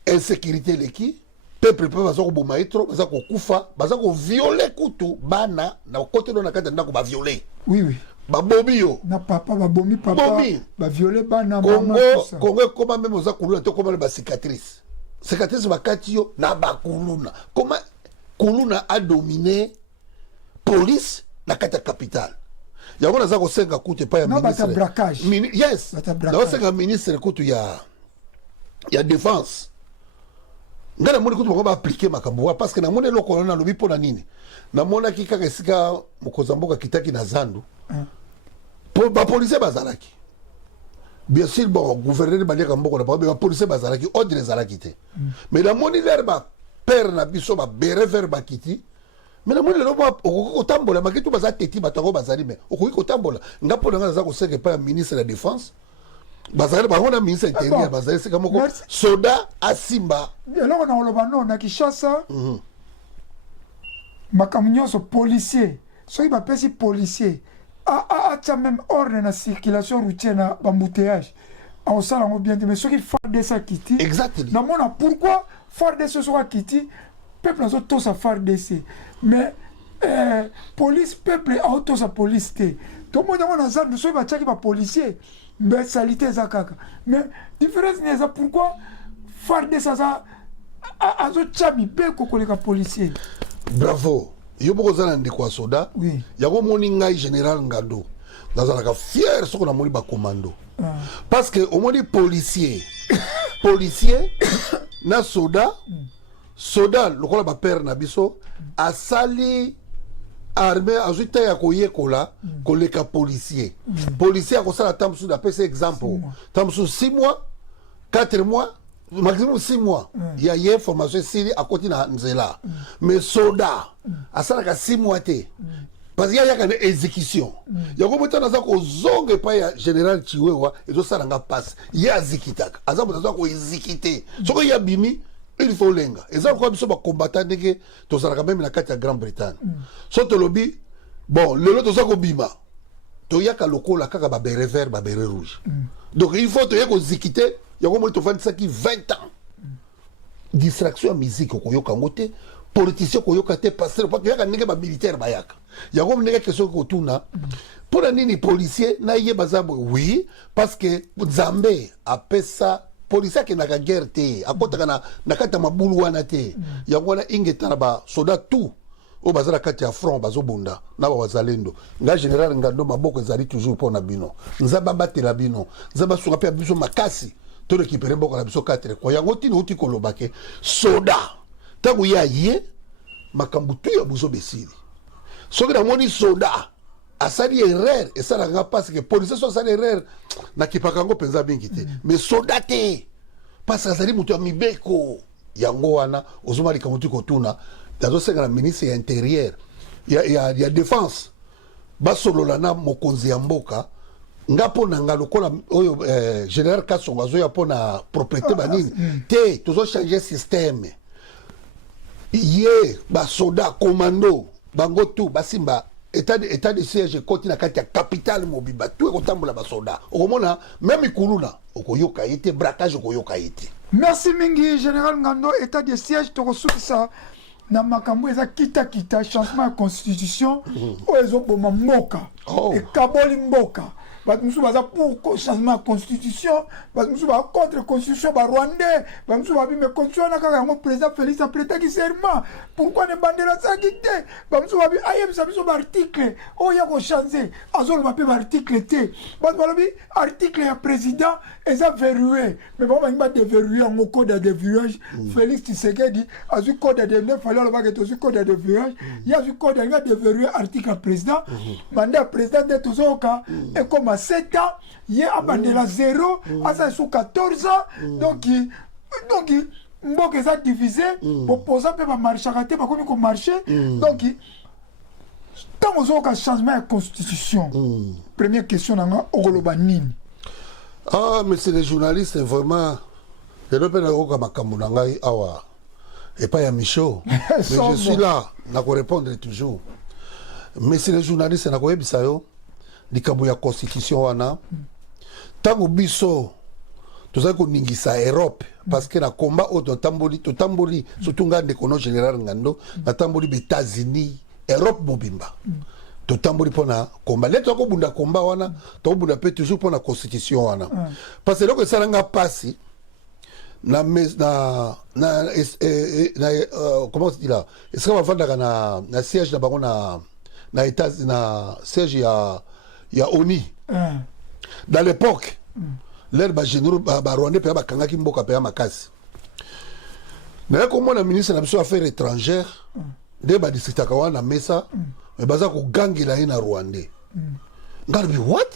insécurité leki peuple mpe baza koboma ye trop baza kokufa baza koviole kutu bana na kote no na kati ya ndako baviole oui babomi yo na papa babomi papa baviole bana Congo ekoma meme oza kuluna to koma na bacicatrice bakati yo na bakuluna koma kuluna a dominé police na kati ya capitale yango naza kosenga kutu epai ya ministre yes naosenga ministre kutu ya défense nga namoni kutu bango baaplike makambo wa parce que namoni eloko wana nalobi mpo na nini namonaki kaka esika mokonzi ya mboka kitaki na zandu bapolisier bazalaki bien sûr bon gouverneur baliaka mboka na bango bapolisier bazalaki ordre ezalaki te mais namoni lere bapere na biso babere vere bakiti mais namoni lelo okoki kotambola makitu baza teti bato yango bazali me okoki kotambola nga mpo na nga naza kosenga epai ya ministre ya défense bazali bango na ministre intérieur bazali esika moko soda asimba eloko na koloba no na Kinshasa makambo nyonso policier soki bapesi policier atia même ordre na circulation routière na bambouteillage aosala yango bien te mais soki FARDC akiti namona pourquoi FARDC soki akiti peuple azotosa FARDC mais police peuple aotosa police te tomoni yango na zandu soki batiaki bapolicier mais salité eza kaka mais différence ni eza pourquoi FARDC azotia mibeko koleka policier bravo yo moko oza na ndeko ya soda yango moni ngai général Ngando nazalaka fier soko namoni bakomando parce que omoni policier na soda lokola bapere na biso asali armée azwi ta ya koyekola koleka policier akosala ta mosusu apesa exemple ta mosusu 6 mois 4 mois maximum 6 mois ya ye formation esili akoti na nzela mais soda asalaka 6 mois te parce que yaka na exécution yango moto naza kozonga epai ya général Chiwewa ezosala nga passe ye azikitaka aza moto aza koexécuter soko ye abimi il faut lenga eza lokola biso bacombattant ndenge tozalaka meme na kati ya Grande-Bretagne so tolobi bon lelo toza kobima toyaka lokola kaka babere vert babere rouge donc il faut toye kozikite yango moi tofandisaki 20 ans distraction ya musique okoyoka yango te politicien okoyoka te pasteur po toyaka ndenge bamilitaire bayaka yango ndenge question kotuna mpona nini policier nayeba za boye oui parce que nzambe apesa policier akendaka guerre te akotaka na kati ya mabulu wana te yango wana ingetana basoda tout oyo baza na kati ya front bazobunda na bawazalendo nga général Ngando maboko ezali toujours mpo na bino nzambe abatela bino nzambe asunga mpe ya biso makasi to récupérer mboka na biso 4 kwa yango tino uti koloba ke soda tango ya ye makambo tu ya buzo besili soki namoni soda asali erreur esalanga parce que police so asali erreur nakipaka yango mpenza mingi te mais soda te parce que azali moto ya mibeko yango wana ozoma likambo ti kotuna azosenga na ministre ya intérieur ya défense basolola na mokonzi ya mboka nga mpo na nga lokola oyo général Kasongo azoya mpo na propriété banini te tozochange système ye basoda commando bango tu basimba état de siège ekoti na kati ya capitale mobimba tu ekotambola basoda okomona même ikuluna okoyoka ye te braquage okoyoka ye te. Merci mingi général Ngando. État de siège tokosukisa na makambo eza kita changement ya constitution oyo ezoboma mboka ekaboli mboka bato mosusu baza pour changement ya constitution bato mosusu baza contre constitution barwandais bato mosusu babi mais constitution wana kaka yango président Félix apretaki serment pourquoi ne bandela azalaki te bato mosusu babi ayebisa biso baarticle oyo ya kochange azoloba mpe baarticle te bato balobi article ya président eza verrouillé mais bango bangi badeverrouille yango code ya déverrouillage Félix Tshisekedi azwi code ya déverrouillage fali alobaki tozwi code ya déverrouillage ye azwi code yangi badeverrouille article ya président mandat ya président nde tozoyoka ekoma 7 ans ye abandela 0 aza sous 14 ans donc mboka eza divisé bopoza mpe bamarchaka te bakomi komarche donc ntango ozoyoka changement ya constitution première question nanga okoloba nini? Ah, monsieur le journaliste, vraiment, je ne peux pas makambo na ngai awa et pas ya Michaud. Mais je suis là, na ko répondre toujours. Messieurs les journalistes, na koyebisa yo likambo ya constitution wana tango biso tozali koningisa Europe parce que na combat o totamboli surtout nga ndekono général Ngando natamboli ba États-Unis Europe mobimba totamboli pona combat leto ko bunda combat wana to bunda pe toujours pona constitution wana parce que loko salanga pasi na comment on dit là est-ce qu'on va faire na siège na bango na états na siège ya ONU dans l'époque l'air ba généraux ba rwandais pe ba kangaki mboka pe makasi na ko mona ministre na biso affaires étrangères de ba district akawa na mesa mais baza ko gangela ina rwandais ngarbi what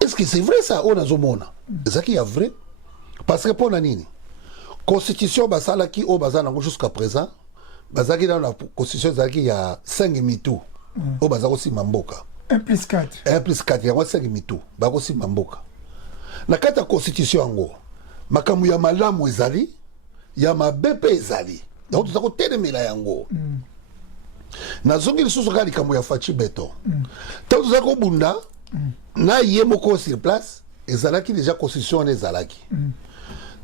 est-ce que c'est vrai ça on a zomona c'est qui est vrai parce que pour nini constitution basala ki o bazana jusqu'à présent bazaki dans la constitution zaki ya 5 mitu o bazako si mamboka 1+4 1+4 ya 5 mitu bako si mamboka na kata constitution yango makamu ya malamu ezali ya mabepe ezali donc tuzako telemela yango na zongi lisusu kali kamu ya fachi beton tant tuzako bunda na yemoko sur place ezalaki déjà constitution ezalaki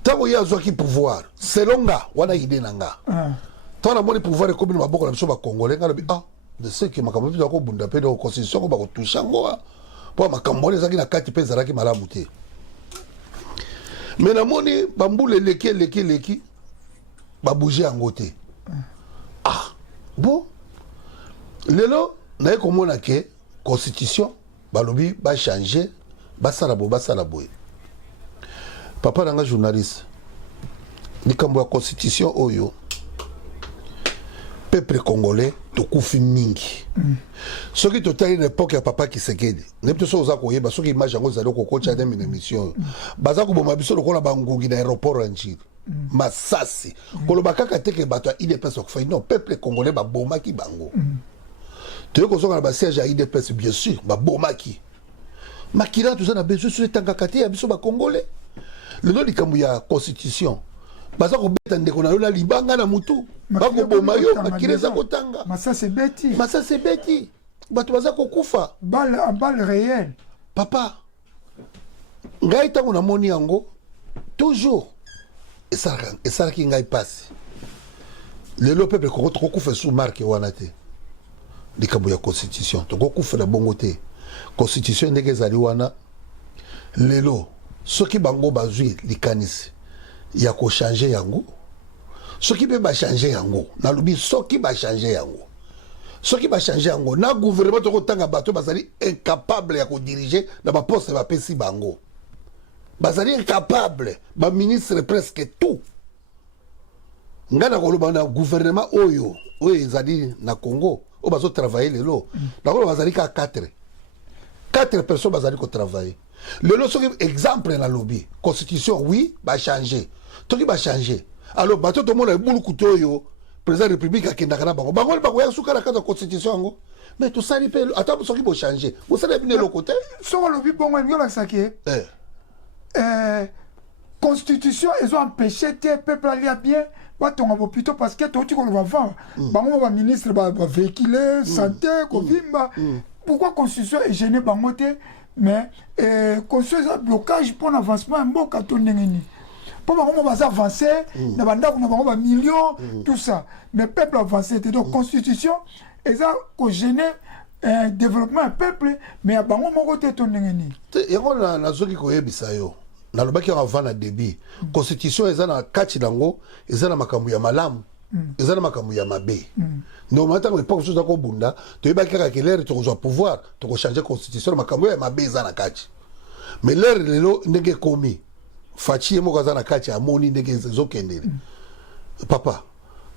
tango ya zwaki pouvoir selonga wana idée nanga tant na moni pouvoir e commune maboko na biso ba congolais ngalo ah de ce que makambo biso ko bunda pe de constitution ko ba ko toucha ngo po makambo ezaki na kati pe ezalaki malamu te mais na moni bambule leki ba bouger yango te ah bon lelo na ko mona ke constitution balobi ba changer basala boy papa nanga journaliste likambo ya constitution oyo peuple congolais tokufi mingi soki totali na époque ya papa Kisekedi nepto so za koyeba soki image yango zalo kokocha de émission baza ko boma biso lokola bangungi na aéroport Njili masasi koloba kaka teke bato ya IDPS ko fa non peuple congolais ba bomaki bango to ko zonga na ba siège ya IDPS bien sûr ba bomaki makira tout ça na besoin sur tangakate ya biso ba congolais le nom likambo ya constitution baza ko beta ndeko na yo la libanga na mutu bako boma yo makira za kotanga masasi beti bato baza ko kufa balle réelle papa ngai tango na moni yango toujours esalaki ngai pasi lelo peuple ko kufa sous marque wana te likambo ya constitution to ko kufa na bongo te constitution ndenge ezali wana lelo soki bango bazwi likanisi ya ko changer yango soki be ba changer yango na lobi soki ba changer yango na gouvernement to ko tanga bato bazali incapable ya ko diriger na ba poste ba pesi bango bazali incapable ba ministre presque tout ngana ko loba na gouvernement oyo ezali na Congo o bazo travailler lelo na ko bazali ka 4 personnes bazali ko travailler le lo soki exemple na lobby constitution oui ba changer toki ba changer alors bato to mona bulu kutoyo président de république akendaka na bango ya suka na kata constitution ngo mais tout ça lipe ata soki bo changer vous savez bien le côté so lobby bongo ngola saké constitution ils ont empêché tes peuple aller bien batonga bo plutôt parce que to tiko va vendre bango ba ministre ba véhiculer santé kovimba pourquoi constitution est gêné bango te mais constitution blocage pour l'avancement mboka to ndengeni pour bango ba avancer na banda ko bango ba millions tout ça mais peuple avancé donc constitution eza ko gêner développement peuple mais bango moko te to ndengeni yango na zoki ko yebisa yo na lobaki avant na début constitution eza na kati dango eza na makambo ya malamu eza na makambo ya mabe donc maintenant époque so ko bunda to yebaki kaka ke l'air to ko pouvoir to ko changer constitution makambo ya mabe eza na kati mais l'air lelo ndenge komi fachi mo kaza na kati amoni ndenge zokendele papa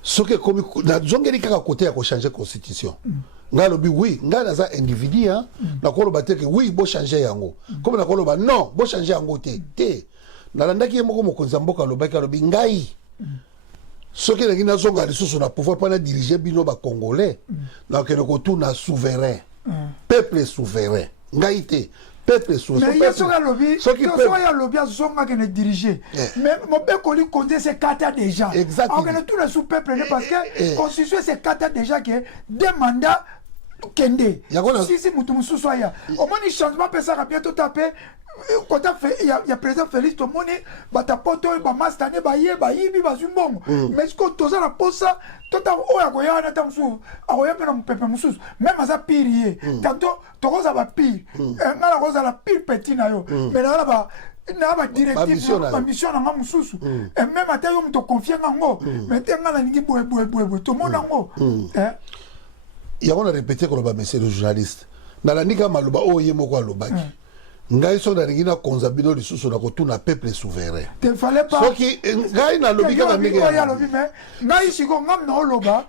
soki komi na zongeli kaka côté ya ko changer constitution ngalo bi oui ngala za individu na ko loba te ke oui bo changer yango comme na ko loba non bo changer yango te na landaki moko mokonza mboka lobaki lobi ngai soki na ngina zonga lisusu na pouvoir pas na diriger bino ba congolais na ke ko tout na souverain peuple souverain ngai te peuple souverain mais yeso ga lobi to ya lobi zonga ke ne diriger mais mon peuple ko compter c'est 4 déjà exactement on tout le sous peuple parce que constitution c'est 4 déjà que deux mandats kende si mutu mususu aya omoni changement pesa ka bientôt taper quand il y a président Félix tout monde batapoto ba mastane ba ye ba yibi ba zumbongo mais ce que toza la posa tota oya ko yana tamsu akoya pena mpepe mususu même aza pire tantôt tokoza ba pire ngala koza la pire petit na yo mais na ba directive ba mission na mususu et même ata yo mto confier ngo mais ngala ningi boye to mona ngo il y a on a répété que le monsieur le journaliste na la nika maloba oye moko alobaki ngai so na ringina konzabino lisusu na kotuna peuple souverain te fallait pas soki ngai na lobi ka ndenge ya lobi mais ngai siko ngam na oloba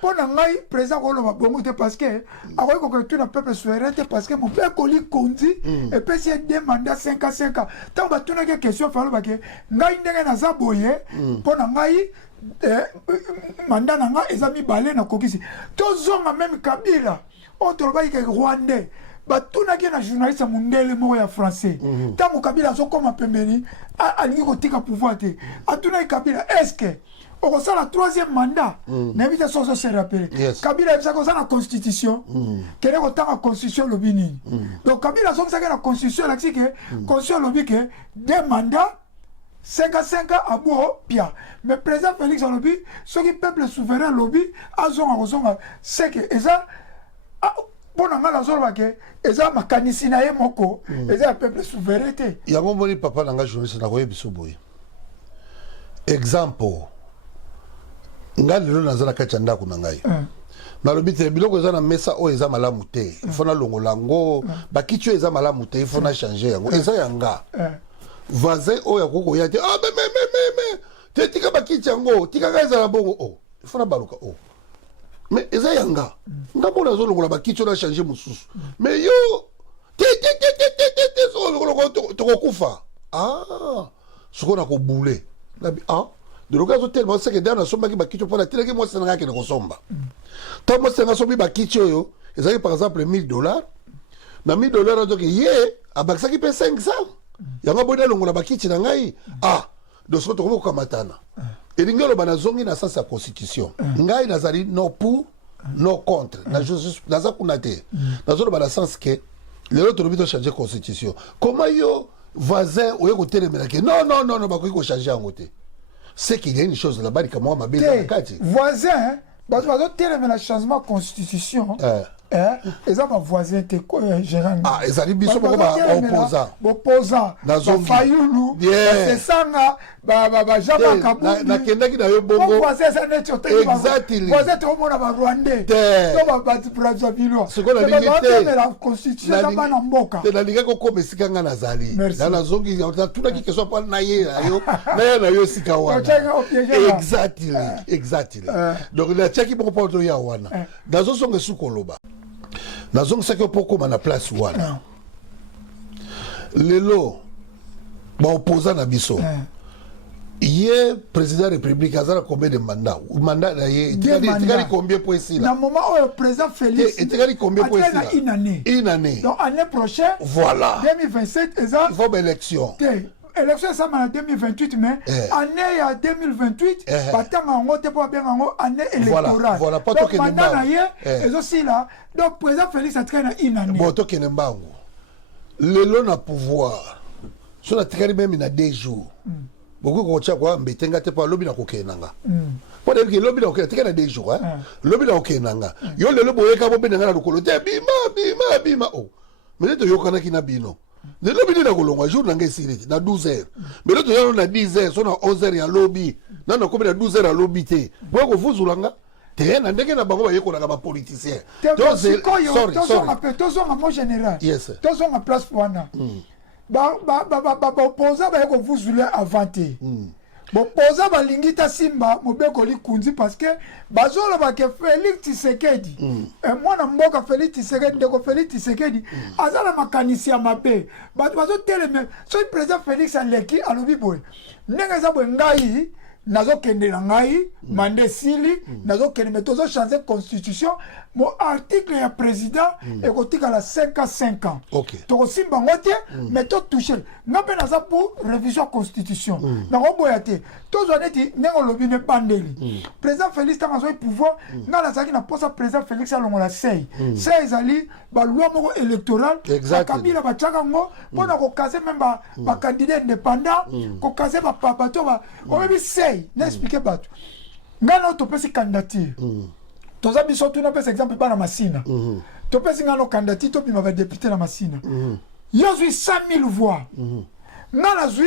pona ngai président ko loba bongo te parce que akoy ko tuna peuple souverain te parce que mon père koli kondi et puis c'est des mandats 5 à 5 ans tant ba tuna ke question falo ba ke ngai ndenge na zaboye pona ngai mandat na nga ezami balé na kokisi tozonga même Kabila autre ba ke rwandais batunaki na journaliste mundele moko ya français tango Kabila azokoma pembeni alingi kotika pouvoir te atunaki Kabila est-ce que okosala troisième mandat nayebi te soso se rappele Kabila yebisaki oza na constitution kende kotanga constitution lobi nini donc Kabila azongisaki na constitution elakisi ke constitution lobi ke deux mandats 5 à 5 ans à bout pia mais président Félix alobi soki peuple souverain lobi azonga c'est que eza pour nga la zolo ke eza makanisi na ye moko eza peuple souverain te yango moni papa nanga journaliste na koye biso boye exemple nga lelo nazala kati ya ndako na ngai nalobi te biloko eza na mesa oyo eza malamu te ifo na longola yango bakiti oyo eza malamu te ifo na changer yango eza yanga voisin oyo akokoya te me te tika bakiti yango tikaka ezala bongo ifo na baluka mais eza yanga ngabo na zolo ngola bakiti na changer mususu mais yo te so tokokufa soko na ko bouler nabi de l'occasion tellement c'est que dans somba ki bakiti pour la télé que moi c'est nga ke ko somba tant moi c'est nga sobi bakiti yo ezali par exemple $1000 na $1000 donc ye abakisa ki pe 500 yanga boda longola bakiti na ngai donc so toko ko matana elingelo bana zongi na sens ya constitution ngai nazali no pour no contre na justice naza kunate nazolo bana sens que les autres obito changer constitution comment yo voisin oye ko telemela ke non ba ko changer en côté c'est qu'il y a une chose là-bas comme moi ma belle kati voisin ba telemela changement constitution eza ba voisin te gérant ezali biso bako ba opposant na fayulu c'est sanga ba jama kabudi na kendaki na yo bongo voisin ça net yo te voisin te omona ba rwandais to ba brazzaville siko na lingite la constitution na bana mboka te na linga ko komesika nga nazali na zongi tuna ki keso pa na ye na yo sika wana exactly donc la chaki boko pa to ya wana dazo songa sukoloba nazong saki poko na place wana lelo ba opposant na biso ye président république azala combien de mandat na ye tikali combien pour ici na moment où président Félix tikali combien pour ici une année donc année prochaine voilà 2027 il faut élection élection ça en 2028 mais année à 2028 batanga ngo te po benga ngo année électorale voilà pas to que mandat na ye et aussi là donc président Félix a traîné une année bon to que nembango lelo na pouvoir so na tikali même na 2 jours beaucoup ko tia kwa mbetenga te pa lobi na kokenanga po de que lobi na kokenanga tikana 2 jours lobi na kokenanga yo lelo boyeka bo benanga na lokolo te bima mais to yokana kina bino le lobby na kolongwa jour na ngesiri na 12h mais l'autre jour na 10h so na 11h ya lobby na ko na 12h ya lobby te bo ko fuzulanga te na ndenge na bango ba yekolaka ba politicien sorry tozonga mo général tozonga place wana ba opposant ba yeko fuzula avanté bopoza balingi ta simba mobekoli kunzi parce que bazoloba ke Félix Tshisekedi mwana mboka Félix Tshisekedi ndeko Félix Tshisekedi azala makanisi ya mabe bazo teleme so président Félix aleki alobi boye ndenge za boye ngai nazokende na ngai mande sili nazokende mais tozo changer constitution mon article ya président ekotika la 5 à 5 ans. OK. To simba ngote mais to toucher. Ngape na za pour révision constitution. Na roboya te. To zoneti nengo lobi ne pandeli. Président Félix Tangazo pouvoir ngala zaki na posa président Félix alongola sei. Sei ezali ba loi moko électorale. Kabila ba tchaka ngo pona ko kaser même ba candidat indépendant ko kaser ba bato ba o mebi sei n'expliquer bato. Ngana to pesi candidature. Toza biso tuna pesi exemple ba na masina. To pesi ngano candidature to bima ba député na masina. Yo zui 100 000 voix. Ngana zui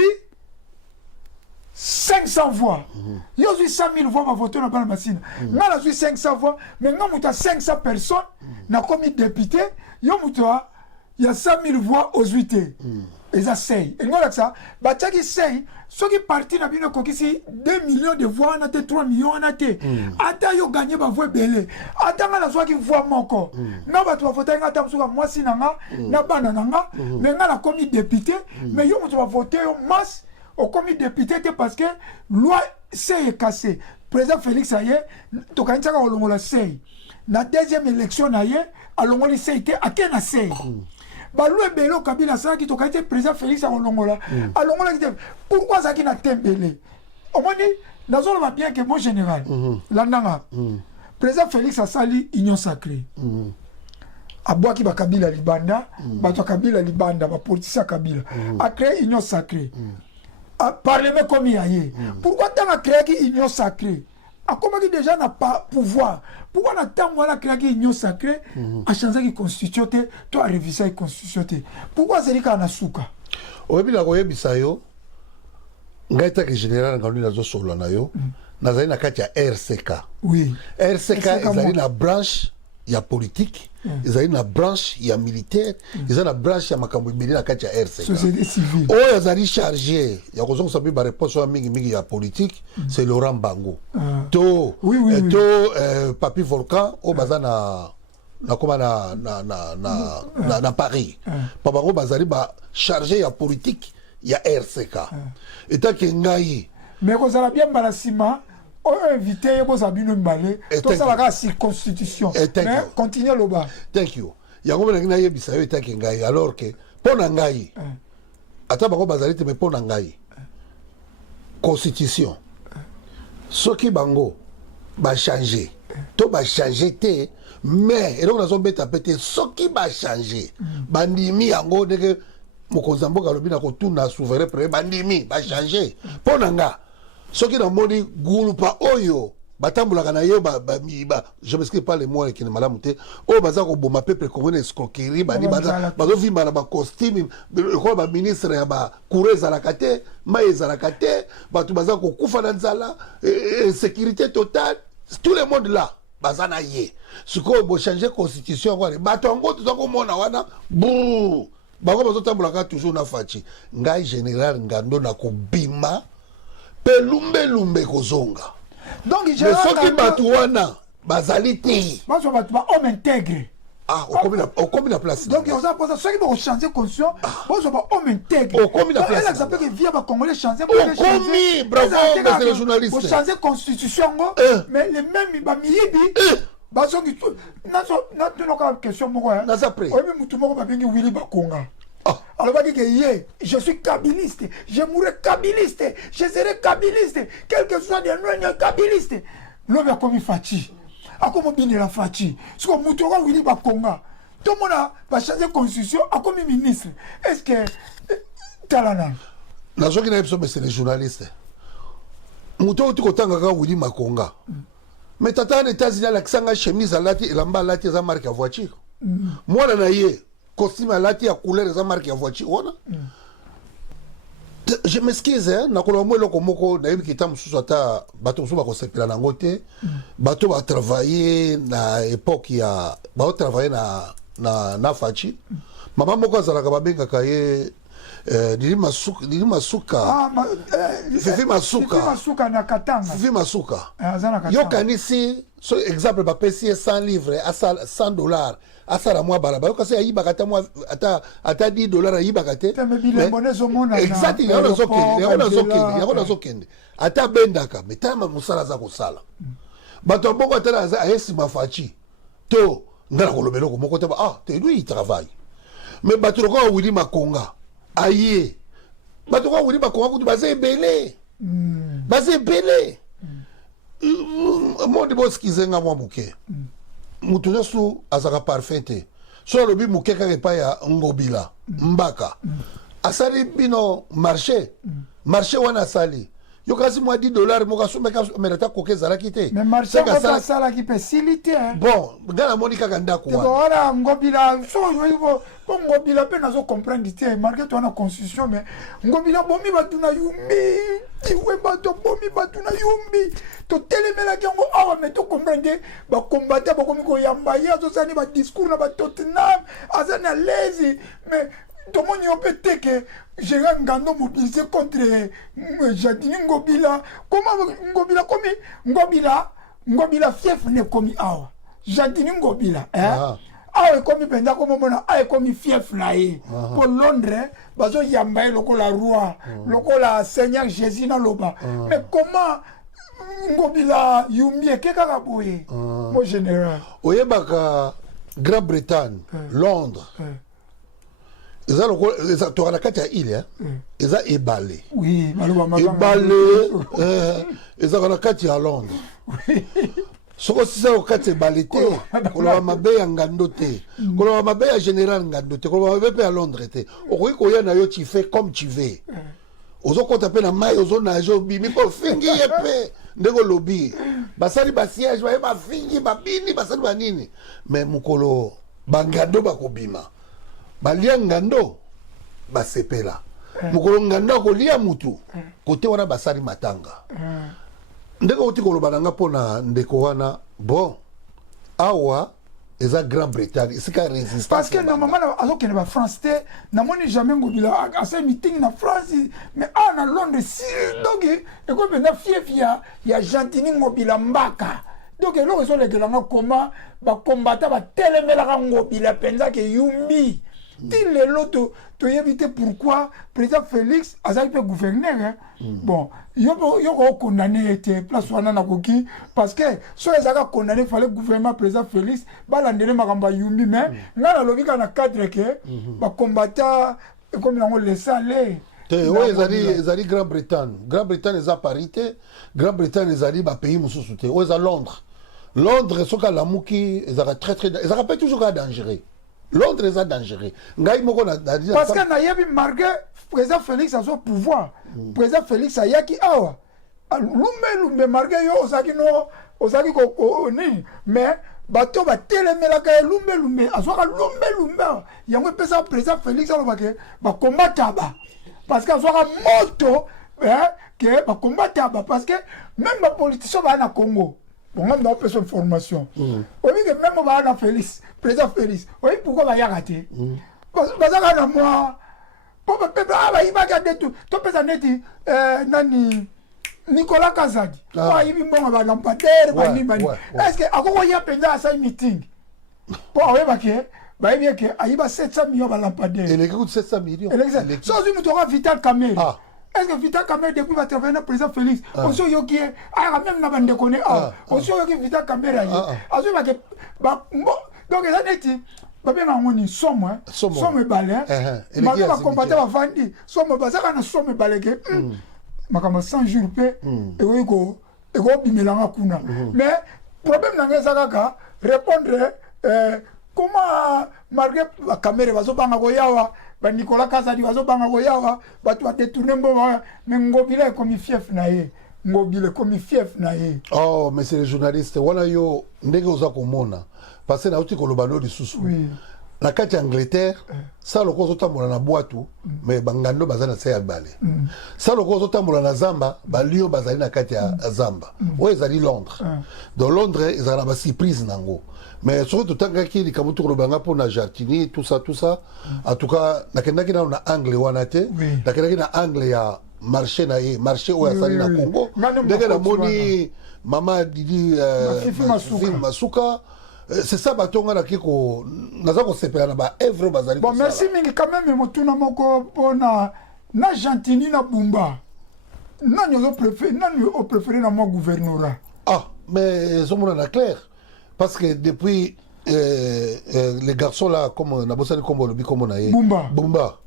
500 voix. Yo zui 100 000 voix va voter na ba na masina. Ngana zui 500 voix mais ngana muta 500 personnes na commis député yo muta il y a 100 000 voix aux 8. Et ça c'est. Et voilà ça. Bah tchaki c'est. Ceux qui partent na bino kokisi 2 millions de voix na te 3 millions na te. Ata yo gagner ba voix belé. Ata nga na so ki voix moko. Na ba to voter nga tam suka mwasi nanga na bana nanga. Mais nga na commis député, mais yo mutu va voter yo masse au commis député parce que loi c'est cassé. Président Félix aye to kanisa ka olongola c'est. Na deuxième élection na ye alongoli c'est te akena c'est. Balou ebelo Kabila ça qui toka été président Félix Alongola. Alongola qui pourquoi ça qui na tembele. Au moins dans zone va bien que mon général. Landanga. Président Félix a sali union sacrée. Abwa ki ba Kabila libanda, ba to Kabila libanda, ba politicien Kabila. A créé union sacrée. A parlement comme il y a. Pourquoi tu as créé union sacrée? A comment déjà n'a pas pouvoir. Pourquoi on attend voilà créer une union sacrée à changer la constitution toi réviser la constitution pourquoi c'est ça na suka oyebi la koyebi sayo ngaita que général ngalo nazo solo na yo nazali na kati ya RCK oui RCK ezali na branche ya politique ezali na branche ya militaire ezali na branche ya makambo ebele na kati ya RCK société civile oyo azali chargé ya kozongisa mpe ba réponse ya mingi ya politique c'est Laurent Bango to Papi Volcan o baza na koma na Paris pa bango bazali ba chargé ya politique ya RCK eta ke ngai mais kozala bien balasima on invité vos abus balé tout ça la constitution mais continuez le bas thank you yango mena ngina yebisa yo etaki ngai alors que pona ngai ata bango bazali te mais pona ngai constitution soki bango ba changer to ba changer te mais et donc nazo beta pété soki ba changer bandimi yango ndeke mokonzi mboka lobi na kotuna souverain pré bandimi ba changer pona nga soki na moni gulupa oyo batambulaka na yo je m'excuse pas les mots qui ne malamu te oyo baza koboma peuple congolais escroquerie bani bazovimba na bacostume ekola baministre ya bakure ezalaka te mai ezalaka te bato baza kokufa na nzala sécurité totale tout le monde là baza na ye sikoyo bochange constitution yango wana bato yango toza komona wana bu bango bazotambulaka toujours na faci ngai général ngando na kobima pelumbe kozonga donc je soki bato wana bazali te bato ba homme intègre okomi na place donc on a posé ceux qui vont changer conscience bato ba homme intègre okomi na place elle ça peut que via ba congolais changer okomi bravo monsieur le journaliste pour changer constitution mais les mêmes ba miyibi bazo ki na to question moko hein na zapre oyebi mutu moko ba bengi Willy Bakonga. Alors, on dit que je suis kabiliste, je mourrai kabiliste, je serai kabiliste, quel que soit des noms kabiliste. L'homme a commis Fati. A comme bien la Fati. Ce qu'on moutoura Willy Bakonga. Tout le monde va changer de constitution, a commis ministre. Est-ce que. Talana. La chose qui n'a pas c'est les journalistes. Moutoura tu kotanga Willy Bakonga. Mais tata en États-Unis, la chemise à lati, et l'amba lati, ça marque à voiture. Moi, là, costume alati ya couleur eza marque ya voiture wana je m'excuse hein nakolo mo eloko moko nayebi kita mosusu ata bato mosusu bakosepela nango te bato batravaille na époque ya baotravaille na faci mama moko azalaka babengaka ye Fifi Masuka na Katanga Fifi Masuka yo kanisi so exemple bapesi 100 livres à $100 asala mwa balaba yo kasi ayibaka ta mwa ata $10 ayibaka te exact yango nazokende ata bendaka metama mosala za kosala bato mbongo ata ayesima faci to ngala kolobelo ko moko te ba ah te lui il travaille mais bato ko wili makonga aye bato ko wili makonga ko baze belé baze belé mo de boskize nga mwa muke mutu nyosu azaka parfait so lobi muke ka pa ya ngobila mbaka asali bino marché wana sali yo kasi mwa $10 moka sumeka merata koke zalaki te mais marché ko sala ki facilité bon ngana moni kaka ndako wana wana ngobila so yo ko ngobila pe nazo comprendre te marqué to na constitution mais ngobila bomi batuna yumbi ti wemba to bomi batuna yumbi to telemela kango awa mais to comprendre ba combattre ba komi ko yamba ya zo sani ba discours na ba Tottenham azana lazy mais tout le monde peut que j'ai un gando mobilisé contre Jadini Ngobila. Comment Ngobila fief ne komi awa. Jadini Ngobila, hein? Awa komi penda comme mona awa komi fief na ye. Pour Londres, bazo yambaye loko la roi, loko la Seigneur Jésus na loba. Mais comment Ngobila yumbie keka kaboye? Mon général. Oyebaka Grande-Bretagne, Londres. Eza loko eza to na kati ya ile eza ebale oui ebale eza na kati ya Londres soko sisa ko kati ebale te koloba mabe ya ngando te koloba mabe ya général ngando te koloba mabe pe ya Londres te okoki koya na yo tu fais comme tu veux ozo kota pe na mai ozo na jo bimi ko fingi yepe ndeko lobi basali ba siège ba fingi ba bini basali ba nini mais mukolo bangado bakobima balia ngando basepela mukolo ngando kolia mutu kote wana basali matanga ndeko uti koloba nanga pona ndeko wana bon awa eza Grande-Bretagne sika résistance parce que normalement alors que ba France te na moni jamais ngobila à ce meeting na France mais en Londres si donc et ko bena fiefia ya Jantini ngobila mbaka donc là ils ont les grands comment ba combattre ba telemela ngobila penza ke yumbi. Il est l'autre, tu as évité pourquoi le président Félix a été gouverneur. Hein? Bon, il y a condamné place parce que si les a condamné, il fallait le gouvernement président Félix, il Magamba Yumbi, mais là, la logique a cadre que combattre comme on laisse aller. Oui, ils ont dit Grande-Bretagne. Grande-Bretagne, ils ont parité. Grande-Bretagne, ils ont dit pays moussoussou. Oui, ils ont Londres. Londres, ils sont à la mouki, ils ont très très. Ils ont pas toujours dangereux. Londres est dangereux. Parce que nayebi marqué président Félix a son pouvoir. Président Félix a yaki awa. Lumbe marqué yo osaki ko ni mais bato ba telemela ka lumbe asoka lumbe yango pesa président Félix a lobake ba combattre ba parce que asoka moto que ba combattre ba parce que même les politiciens ba na Congo. Bon, on a fait une formation. On dit que même on va à Félix, président Félix, oui, pourquoi on va y arrêter? Parce que moi, il va garder tout. Tu peux en dire, Nani, Nicolas Kazadi, il va lampadaire, est-ce que, à quoi il y a pendant ça meeting? Pour avoir vaqué, il va 700 millions de lampadaires. Et les gars, 700 millions. Sans une autre Vital Kamel. Est-ce que Vital Kamel depuis va travailler le président Félix? On sait qu'il est même na bande connaît. On sait que Vital Kamel a dit. Donc ça dit babé na ngoni somme balé. Ma va combattre va vendre. Somme baza kana somme balé que makama 100 jours pe et oui go bimelanga kuna. Mais problème na ngeza kaka répondre comment malgré la caméra va so banga go yawa. Nicolas Kazadi va banga goyawa batu va détourner mboma mais ngobile comme fief na ye ngobile comme fief na ye. Oh mais c'est les journalistes wana yo ndenge oza komona parce que na uti kolobano di susu na kati Angleterre ça loko zotambola na boatu mais bangando bazana se ya balé ça loko zotambola na zamba balio bazali na kati ya zamba o ezali Londres dans Londres ezala ba surprise nango. Mais surtout tant que les kamutu kolobanga pour na Jatini tout ça en tout cas nakendaki na anglais wana te nakendaki na anglais ya marché na ye marché o ya sali na Congo ndenge na moni mama Didi Masuka c'est ça batonga na kiko naza ko sepela na ba evre bazali. Bon merci mingi quand même motuna moko pona na Jantini na Bumba nani préféré na mon gouvernorat. Ah mais somona na clair. Parce que depuis les garçons là, comme Nabosani Kombo, le comme on a eu. Bumba.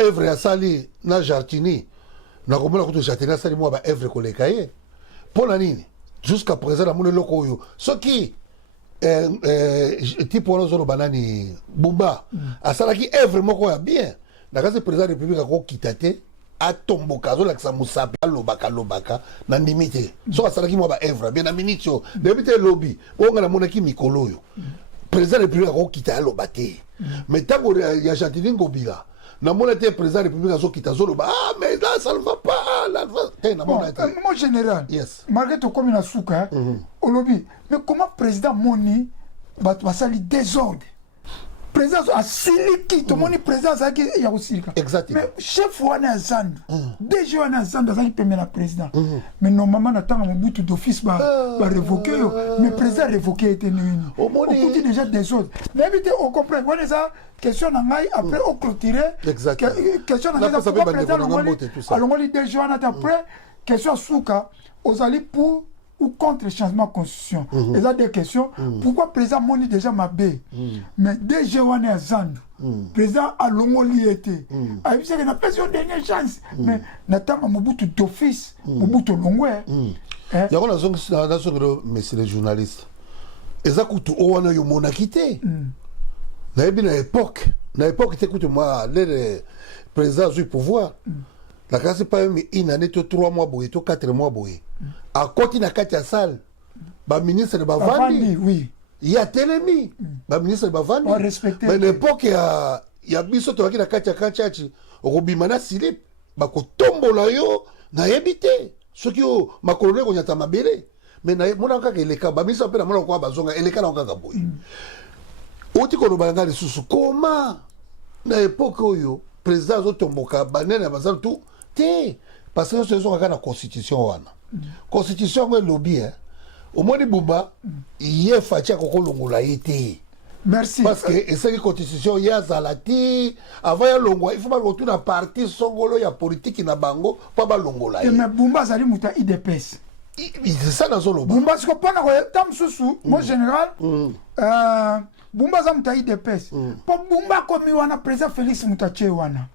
Evre ya sali na Jartini. Na komona kutu Jartini sali moi ba Evre kolekaye. Pour la nini. Jusqu'à présent la mone loko yo. Ce qui type wana zolo banani Bumba. Asala ki Evre moko ya bien. Na kasi président de la République ko kitate atomboka zo la kisa musapi lobaka na ndimite. So asala ki moi ba Evre bien na minitio. Debite lobby. Onga na mona ki mikolo yo. Président de la République ko kita lobate. Mais tango ya Jartini ngobila. Na mona te président de la République azo kita zolo ba mais là ça ne va pas là na mona te mon général yes malgré tout comme na souka au lobby mais comment président moni ba sali désordre président a siliki to moni président ça qui ya osilika exactement mais chef wana zandu DG wana zandu ça qui permet la président mais normalement na tanga mobutu d'office ba révoquer mais président révoquer était nini au moni déjà désordre mais vite on comprend on ça question nangai après au clôturer question nangai ça président alors on dit DG wana après question souka ozali pour ou contre le changement de constitution. Et ça des questions. Pourquoi le président moni déjà ma baie mais DG wana zandu président a longo liété. Ah il n'a pas une dernière chance. Mais natama mobutu d'office, mobutu longo. Il y a une zone messieurs les journalistes. Et ça coûte au wana yo monakité. Na époque écoute-moi les présidents du pouvoir. La classe pas une année, 3 mois, 4 mois. À côté de la salle, le ministre de Bavandi, oui. Il y a Télémi, le ministre de Bavandi. Mais à l'époque, il y a Bissot qui a Kachachi, Robimana Silip, Bako Tombola yo, na habité. Ce qui ont ma colonne, on y a tamabéré. Mais mon enca est le cas, Bamisa Pena Monaco Bazonga, et les cas en Kagaboy. Otiko Banga de Soussou, comment, à l'époque, yo, président Zotomboka, Banane, Bazal, tout. Parce que ce sont la constitution wana constitution est lobby hein au moins Bumba il est fatia ko longola été merci parce que et cette constitution ya zalati avant ya longwa il faut pas retourner à parti songolo ya politique na bango pas ba longola mais Bumba zali muta IDPS c'est ça dans son lobby Bumba ce pas na tam susu mon général Bumba za muta IDPS pour Bumba comme wana président Félix Mutache wana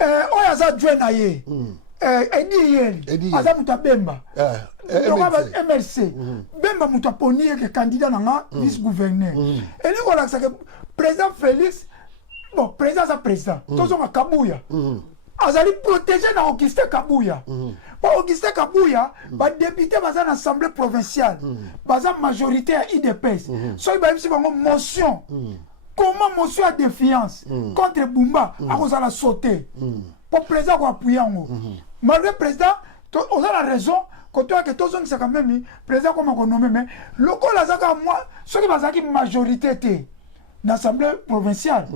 oya za joina ye Edi aza muta Bemba MLC Bemba muta poni ke candidat nanga vice gouverneur et ni ko laksa que président Félix bon président sa président tozo ma Kabuya azali protéger na Augustin Kabuya pas Augustin Kabuya ba député baza na assemblée provinciale baza majorité à IDPS so ba bisi bango motion. Comment motion à défiance contre Bumba a cause la sauter pour président ko appuyer ngo malgré président on a la raison quand toi que tous on c'est quand même président comme on nomme mais local la zaka moi ce qui va zaki majorité té l'assemblée provinciale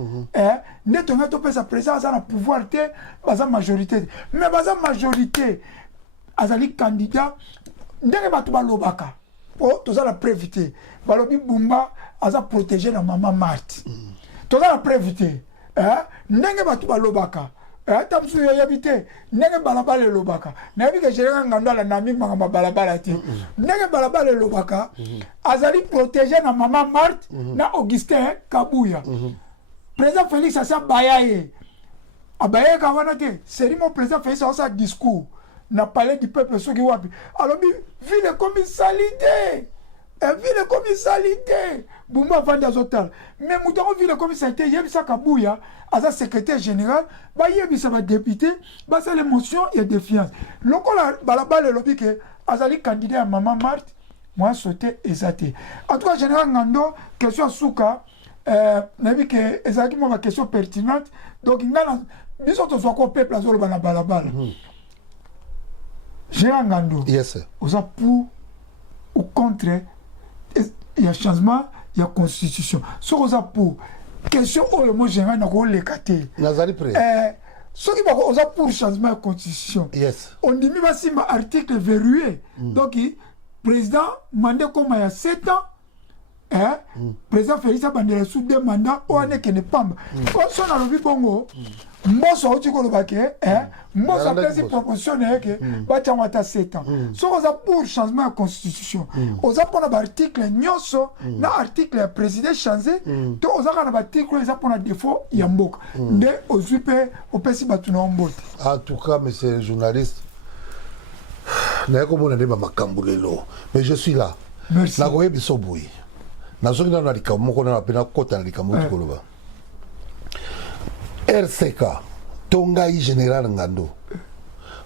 ne tombe to pesa président ça na pouvoir té baza majorité mais baza majorité azali candidat ndenge batu balobaka pour tous la prévité balobi Bumba aza protéger la maman Marthe. Tous la prévité ndenge batu balobaka tamsu yo yabite ndenge balabala lobaka nabi ke jere ngando la nami mangamba balabala ti ndenge balabala lobaka azali protéger na maman Marthe na Augustin Kabuya président Félix asa bayaye abaye ka wana te c'est mon président Félix asa discours na palais du peuple soki wapi alors ville comme salité ville comme salité Bumba vandi azotal mais mutako ville comme salité yebisa Kabuya asa secrétaire général ba yebisa ba député ba sa l'émotion et défiance lokola balabala lobi ke azali candidat à maman Marthe moi sauter ezate en tout cas général Ngando question souka nabi ke ezaki mo ba question pertinente donc ngana biso to soit ko peuple azolo bana balabala général Ngando yes osa pour ou contre il y a changement il y a constitution ce qu'on a pour question où le mot général n'a pas les caté nazari prêt ce qui va on a pour changement de constitution yes on dit même si ma article verrouillé donc président mandé comme il y a 7 ans président Félix Abandela sous 2 mandats o ane kene pamba so na lobi bongo mboso oti koloba ke mboso apesi proposition na ye ke batiango ata 7 ans soki oza pour changement ya constitution oza mpona baarticle nyonso na article ya président change to oza kaka na baarticle eza mpona défaut ya mboka nde ozwi mpe opesi bato na yo mbote. En tout cas, monsieur le journaliste, naye komona nde bamakambo lelo mais je suis là. Merci. Nakoyebi so boye nazoki nano na likambo moko nano apena kota na likambo oti koloba RCK to ngai général Ngando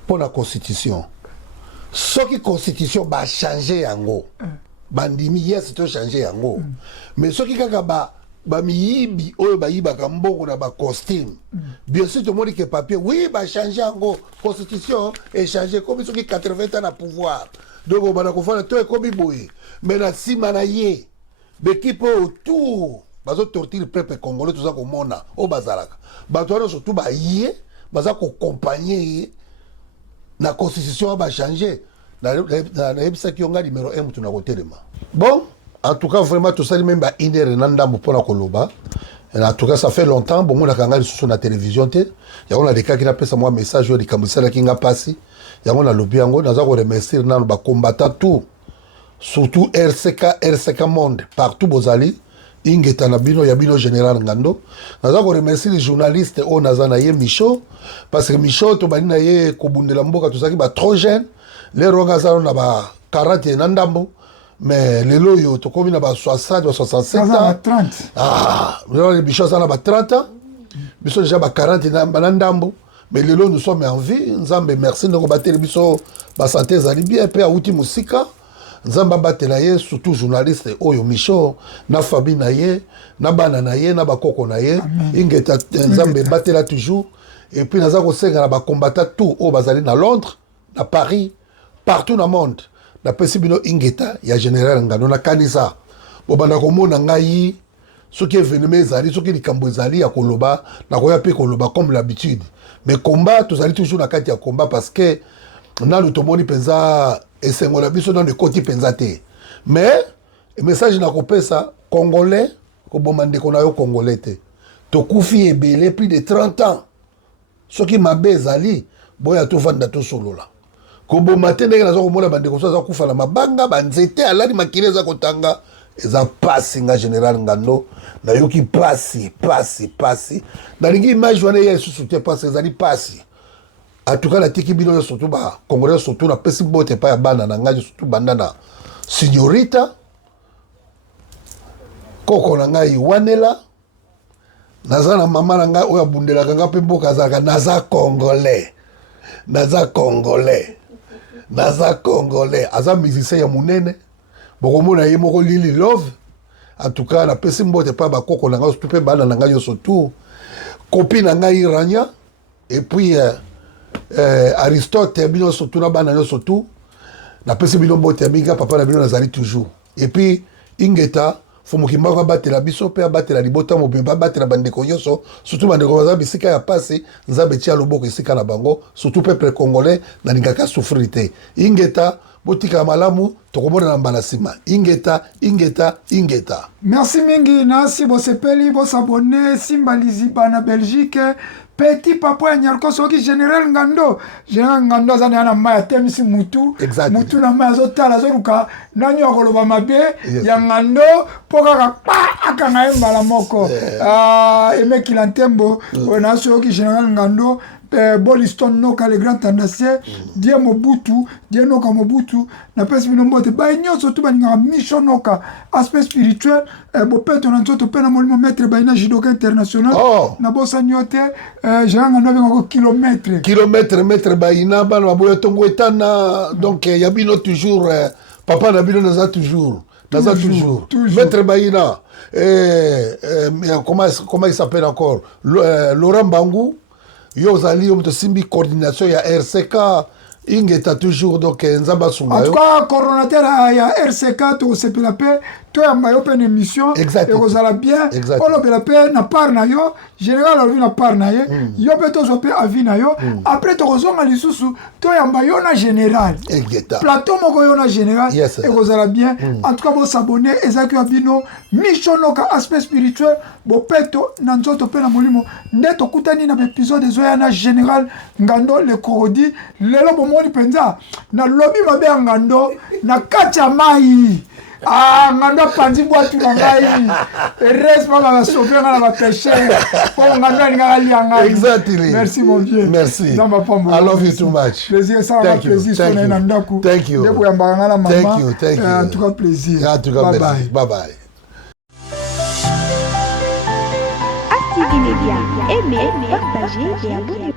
mpo na constitution soki constitution bachange yango bandimi yes to change yango mais soki kaka bamiyibi oyo bayibaka mbongo na bacostume bien sûr tomoni ke papier oui bachange yango constitution echange komi soki 80 ans na pouvoir donc obanda kofana to ekomi boye mais na nsima na ye bekipe oyo autour bazotortire peuple congolais toza komona oyo bazalaka bato wana surtout baye baza kokompagne ye na constitution oyo bachange nayebisaki yo nga numéro 1 mutu na kotelema bon. En tout cas, vraiment, tout ça, même ba inere nandambo pour la koloba. En tout cas, ça fait longtemps. Bon, on a quand sur la télévision. Il y a des cas qui appellent ça moi message, il y a des cas qui ont passé. Il y a un lobby, on a remercié dans le combattant tout. Surtout RCK Monde, partout Bozali. Ingeta Nabino, Yabino Général Ngando. On a remercié les journalistes, on a zanaye Michaud. Parce que Michaud, tout le monde Kobunde Lamboka, tout ça qui est trop jeune. Les Rongazaro, on a 40 et Nandambo. Mais les loyaux, tu comme il y a 60, 67 ans. 30. Ah, les bichons, ça a 30 ans. Les bichons, déjà 40 ans. Mais les loyaux, nous sommes en vie. Nous avons merci de combattre les bichons. La santé, ça allait bien. Puis, à outil musique, nous avons battu les surtout journalistes. Oyo Michaud, na Fabi naye, na Bana naye, na Bakoko naye. Ingeta, nous avons battu là toujours. Et puis, nous avons combattu tout. Au Bazali, à Londres, à Paris, partout dans le monde. Na pesi bino ingeta ya général Ngando na kanisa bobanda komona ngai soki événement ezali soki likambo ezali ya koloba na koya pe koloba comme l'habitude mais combat tozali toujours na kati ya combat parce que na lutomoni penza esengo na biso na koti penza te mais message na kopesa congolais ko bomande ko na yo congolais te to kufi ebele plus de 30 ans soki mabe ezali boya to vanda to solola kobo matende na zo komona bande ko so kufa na mabanga banzete alali makile za kotanga eza pasi nga général Ngando na yoki pasi dalingi image wana ya susu te pasi ezali pasi en tout cas la tiki bino surtout ba congolais surtout na pesi bote pa ya bana na ngaji surtout banda na signorita koko na ngai wanela naza na mama na ngai oya bundela kanga pe mboka zaka naza congolais aza musicien ya munene bokomona ye moko Lili Love en tout cas na pesi mbote pa bakoko na ngai surtout pe bana na ngai surtout copine na ngai Rania et puis Aristote bino surtout na bana nyo surtout na pesi bino mbote minga papa na bino nazali toujours et puis ingeta fumukimba kwa batela biso pe abatela libota mobimba batela bandeko nyonso surtout bandeko baza bisika ya pasi nzambe tia loboko esika na bango surtout peuple congolais na lingaka souffrir te ingeta botika malamu tokomona na mbala sima ingeta merci mingi nasi bosepeli bosabone Simba Liziba na Belgique petit papa ya nyarko soki général Ngando azana na maya temisi mutu mutu na maya azotala azoruka nani akoloba mabe ya Ngando poka akanga ye mbala moko emekila ntembo na soki général Ngando Boliston Noka le grand tendancier die Mobutu die Noka Mobutu na pesi bino mbote ba nyonso tu baninga mission Noka aspect spirituel bopeto na nzoto pe na molimo maître baina judoka international na bosa nyote janga na bengo kilomètre maître baina bana baboya tongo etana donc ya bino toujours papa na bino naza toujours maître baina comment il s'appelle encore Laurent Bangou yo zali yo mto simbi coordination ya RCK ingeta toujours donc nzamba sunga en tout cas coordinateur ya RCK to sepela pe to yamba yo pe une émission Exactement. et kozala bien Exactement. olobela pe na part na yo général alobi na part na ye yo pe tozwa pe avis na yo après tokozonga lisusu to yamba yo na général Egeta. plateau moko yo na général Yes. et kozala bien en tout cas bo s'abonner ezaki ya bino mishonoka aspect spirituel bopeto na nzoto pe na molimo nde tokutani na épisode ezoya na général Ngando le Korodi lelo bomoni penza na lobi mabe ya Ngando na kati ya mai Ngando pandi boatu na ngai reste pas va sauver na ba péché pour Ngando alinga lianga. Exactly. Merci mon vieux. Merci. Dans ma femme. I love you too much. Plaisir ça va plaisir Thank na you. ndaku. Thank you. Ndeko ya mbanga na maman. Thank you. Thank you. En tout cas plaisir. En tout cas, bye merci. bye. Bye bye. Active Media. Aimez, partagez et abonnez-vous.